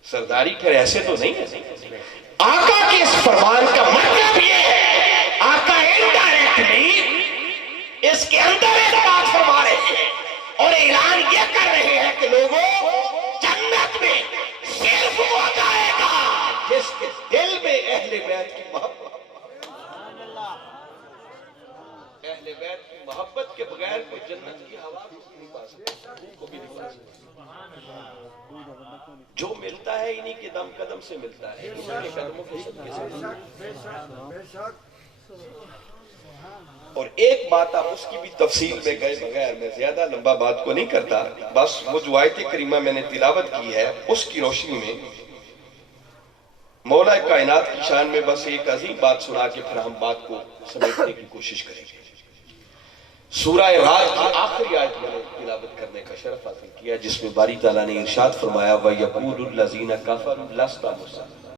سرداری پھر ایسے تو نہیں ہے۔ آقا کے اس فرمان کا مطلب یہ ہے، آقا انڈائریکٹلی اس کے اندر ایک بات فرما رہے ہیں اور اعلان یہ کر رہے ہیں کہ لوگوں جنت میں صرف وہ جائے گا جس کے دل میں اہل بیت کی محبت، اہل بیت کی محبت کے بغیر کوئی جنت کی ہوا کو بھی نہیں پا سکتا، کو بھی نہیں پا سکتا۔ جو ملتا ہے انہی کے دم قدم سے ملتا ہے، انہی کے قدموں کے صدقے سے۔ اور ایک بات آپ اس کی بھی تفصیل میں گئے بغیر میں زیادہ لمبا بات کو نہیں کرتا، بس وہ جو آیت کریمہ میں نے تلاوت کی ہے اس کی روشنی میں مولا کائنات کی شان میں بس ایک عظیم بات سنا کے پھر ہم بات کو سمیٹنے کی کوشش کریں گے۔ سورہ رات کی آخری آیت میں نے تلاوت کرنے کا شرف حاصل کیا جس میں باری تعالیٰ نے ارشاد فرمایا وَيَقُولُ الَّذِينَ كَفَرُوا لَسْتَ مُرْسَلًا،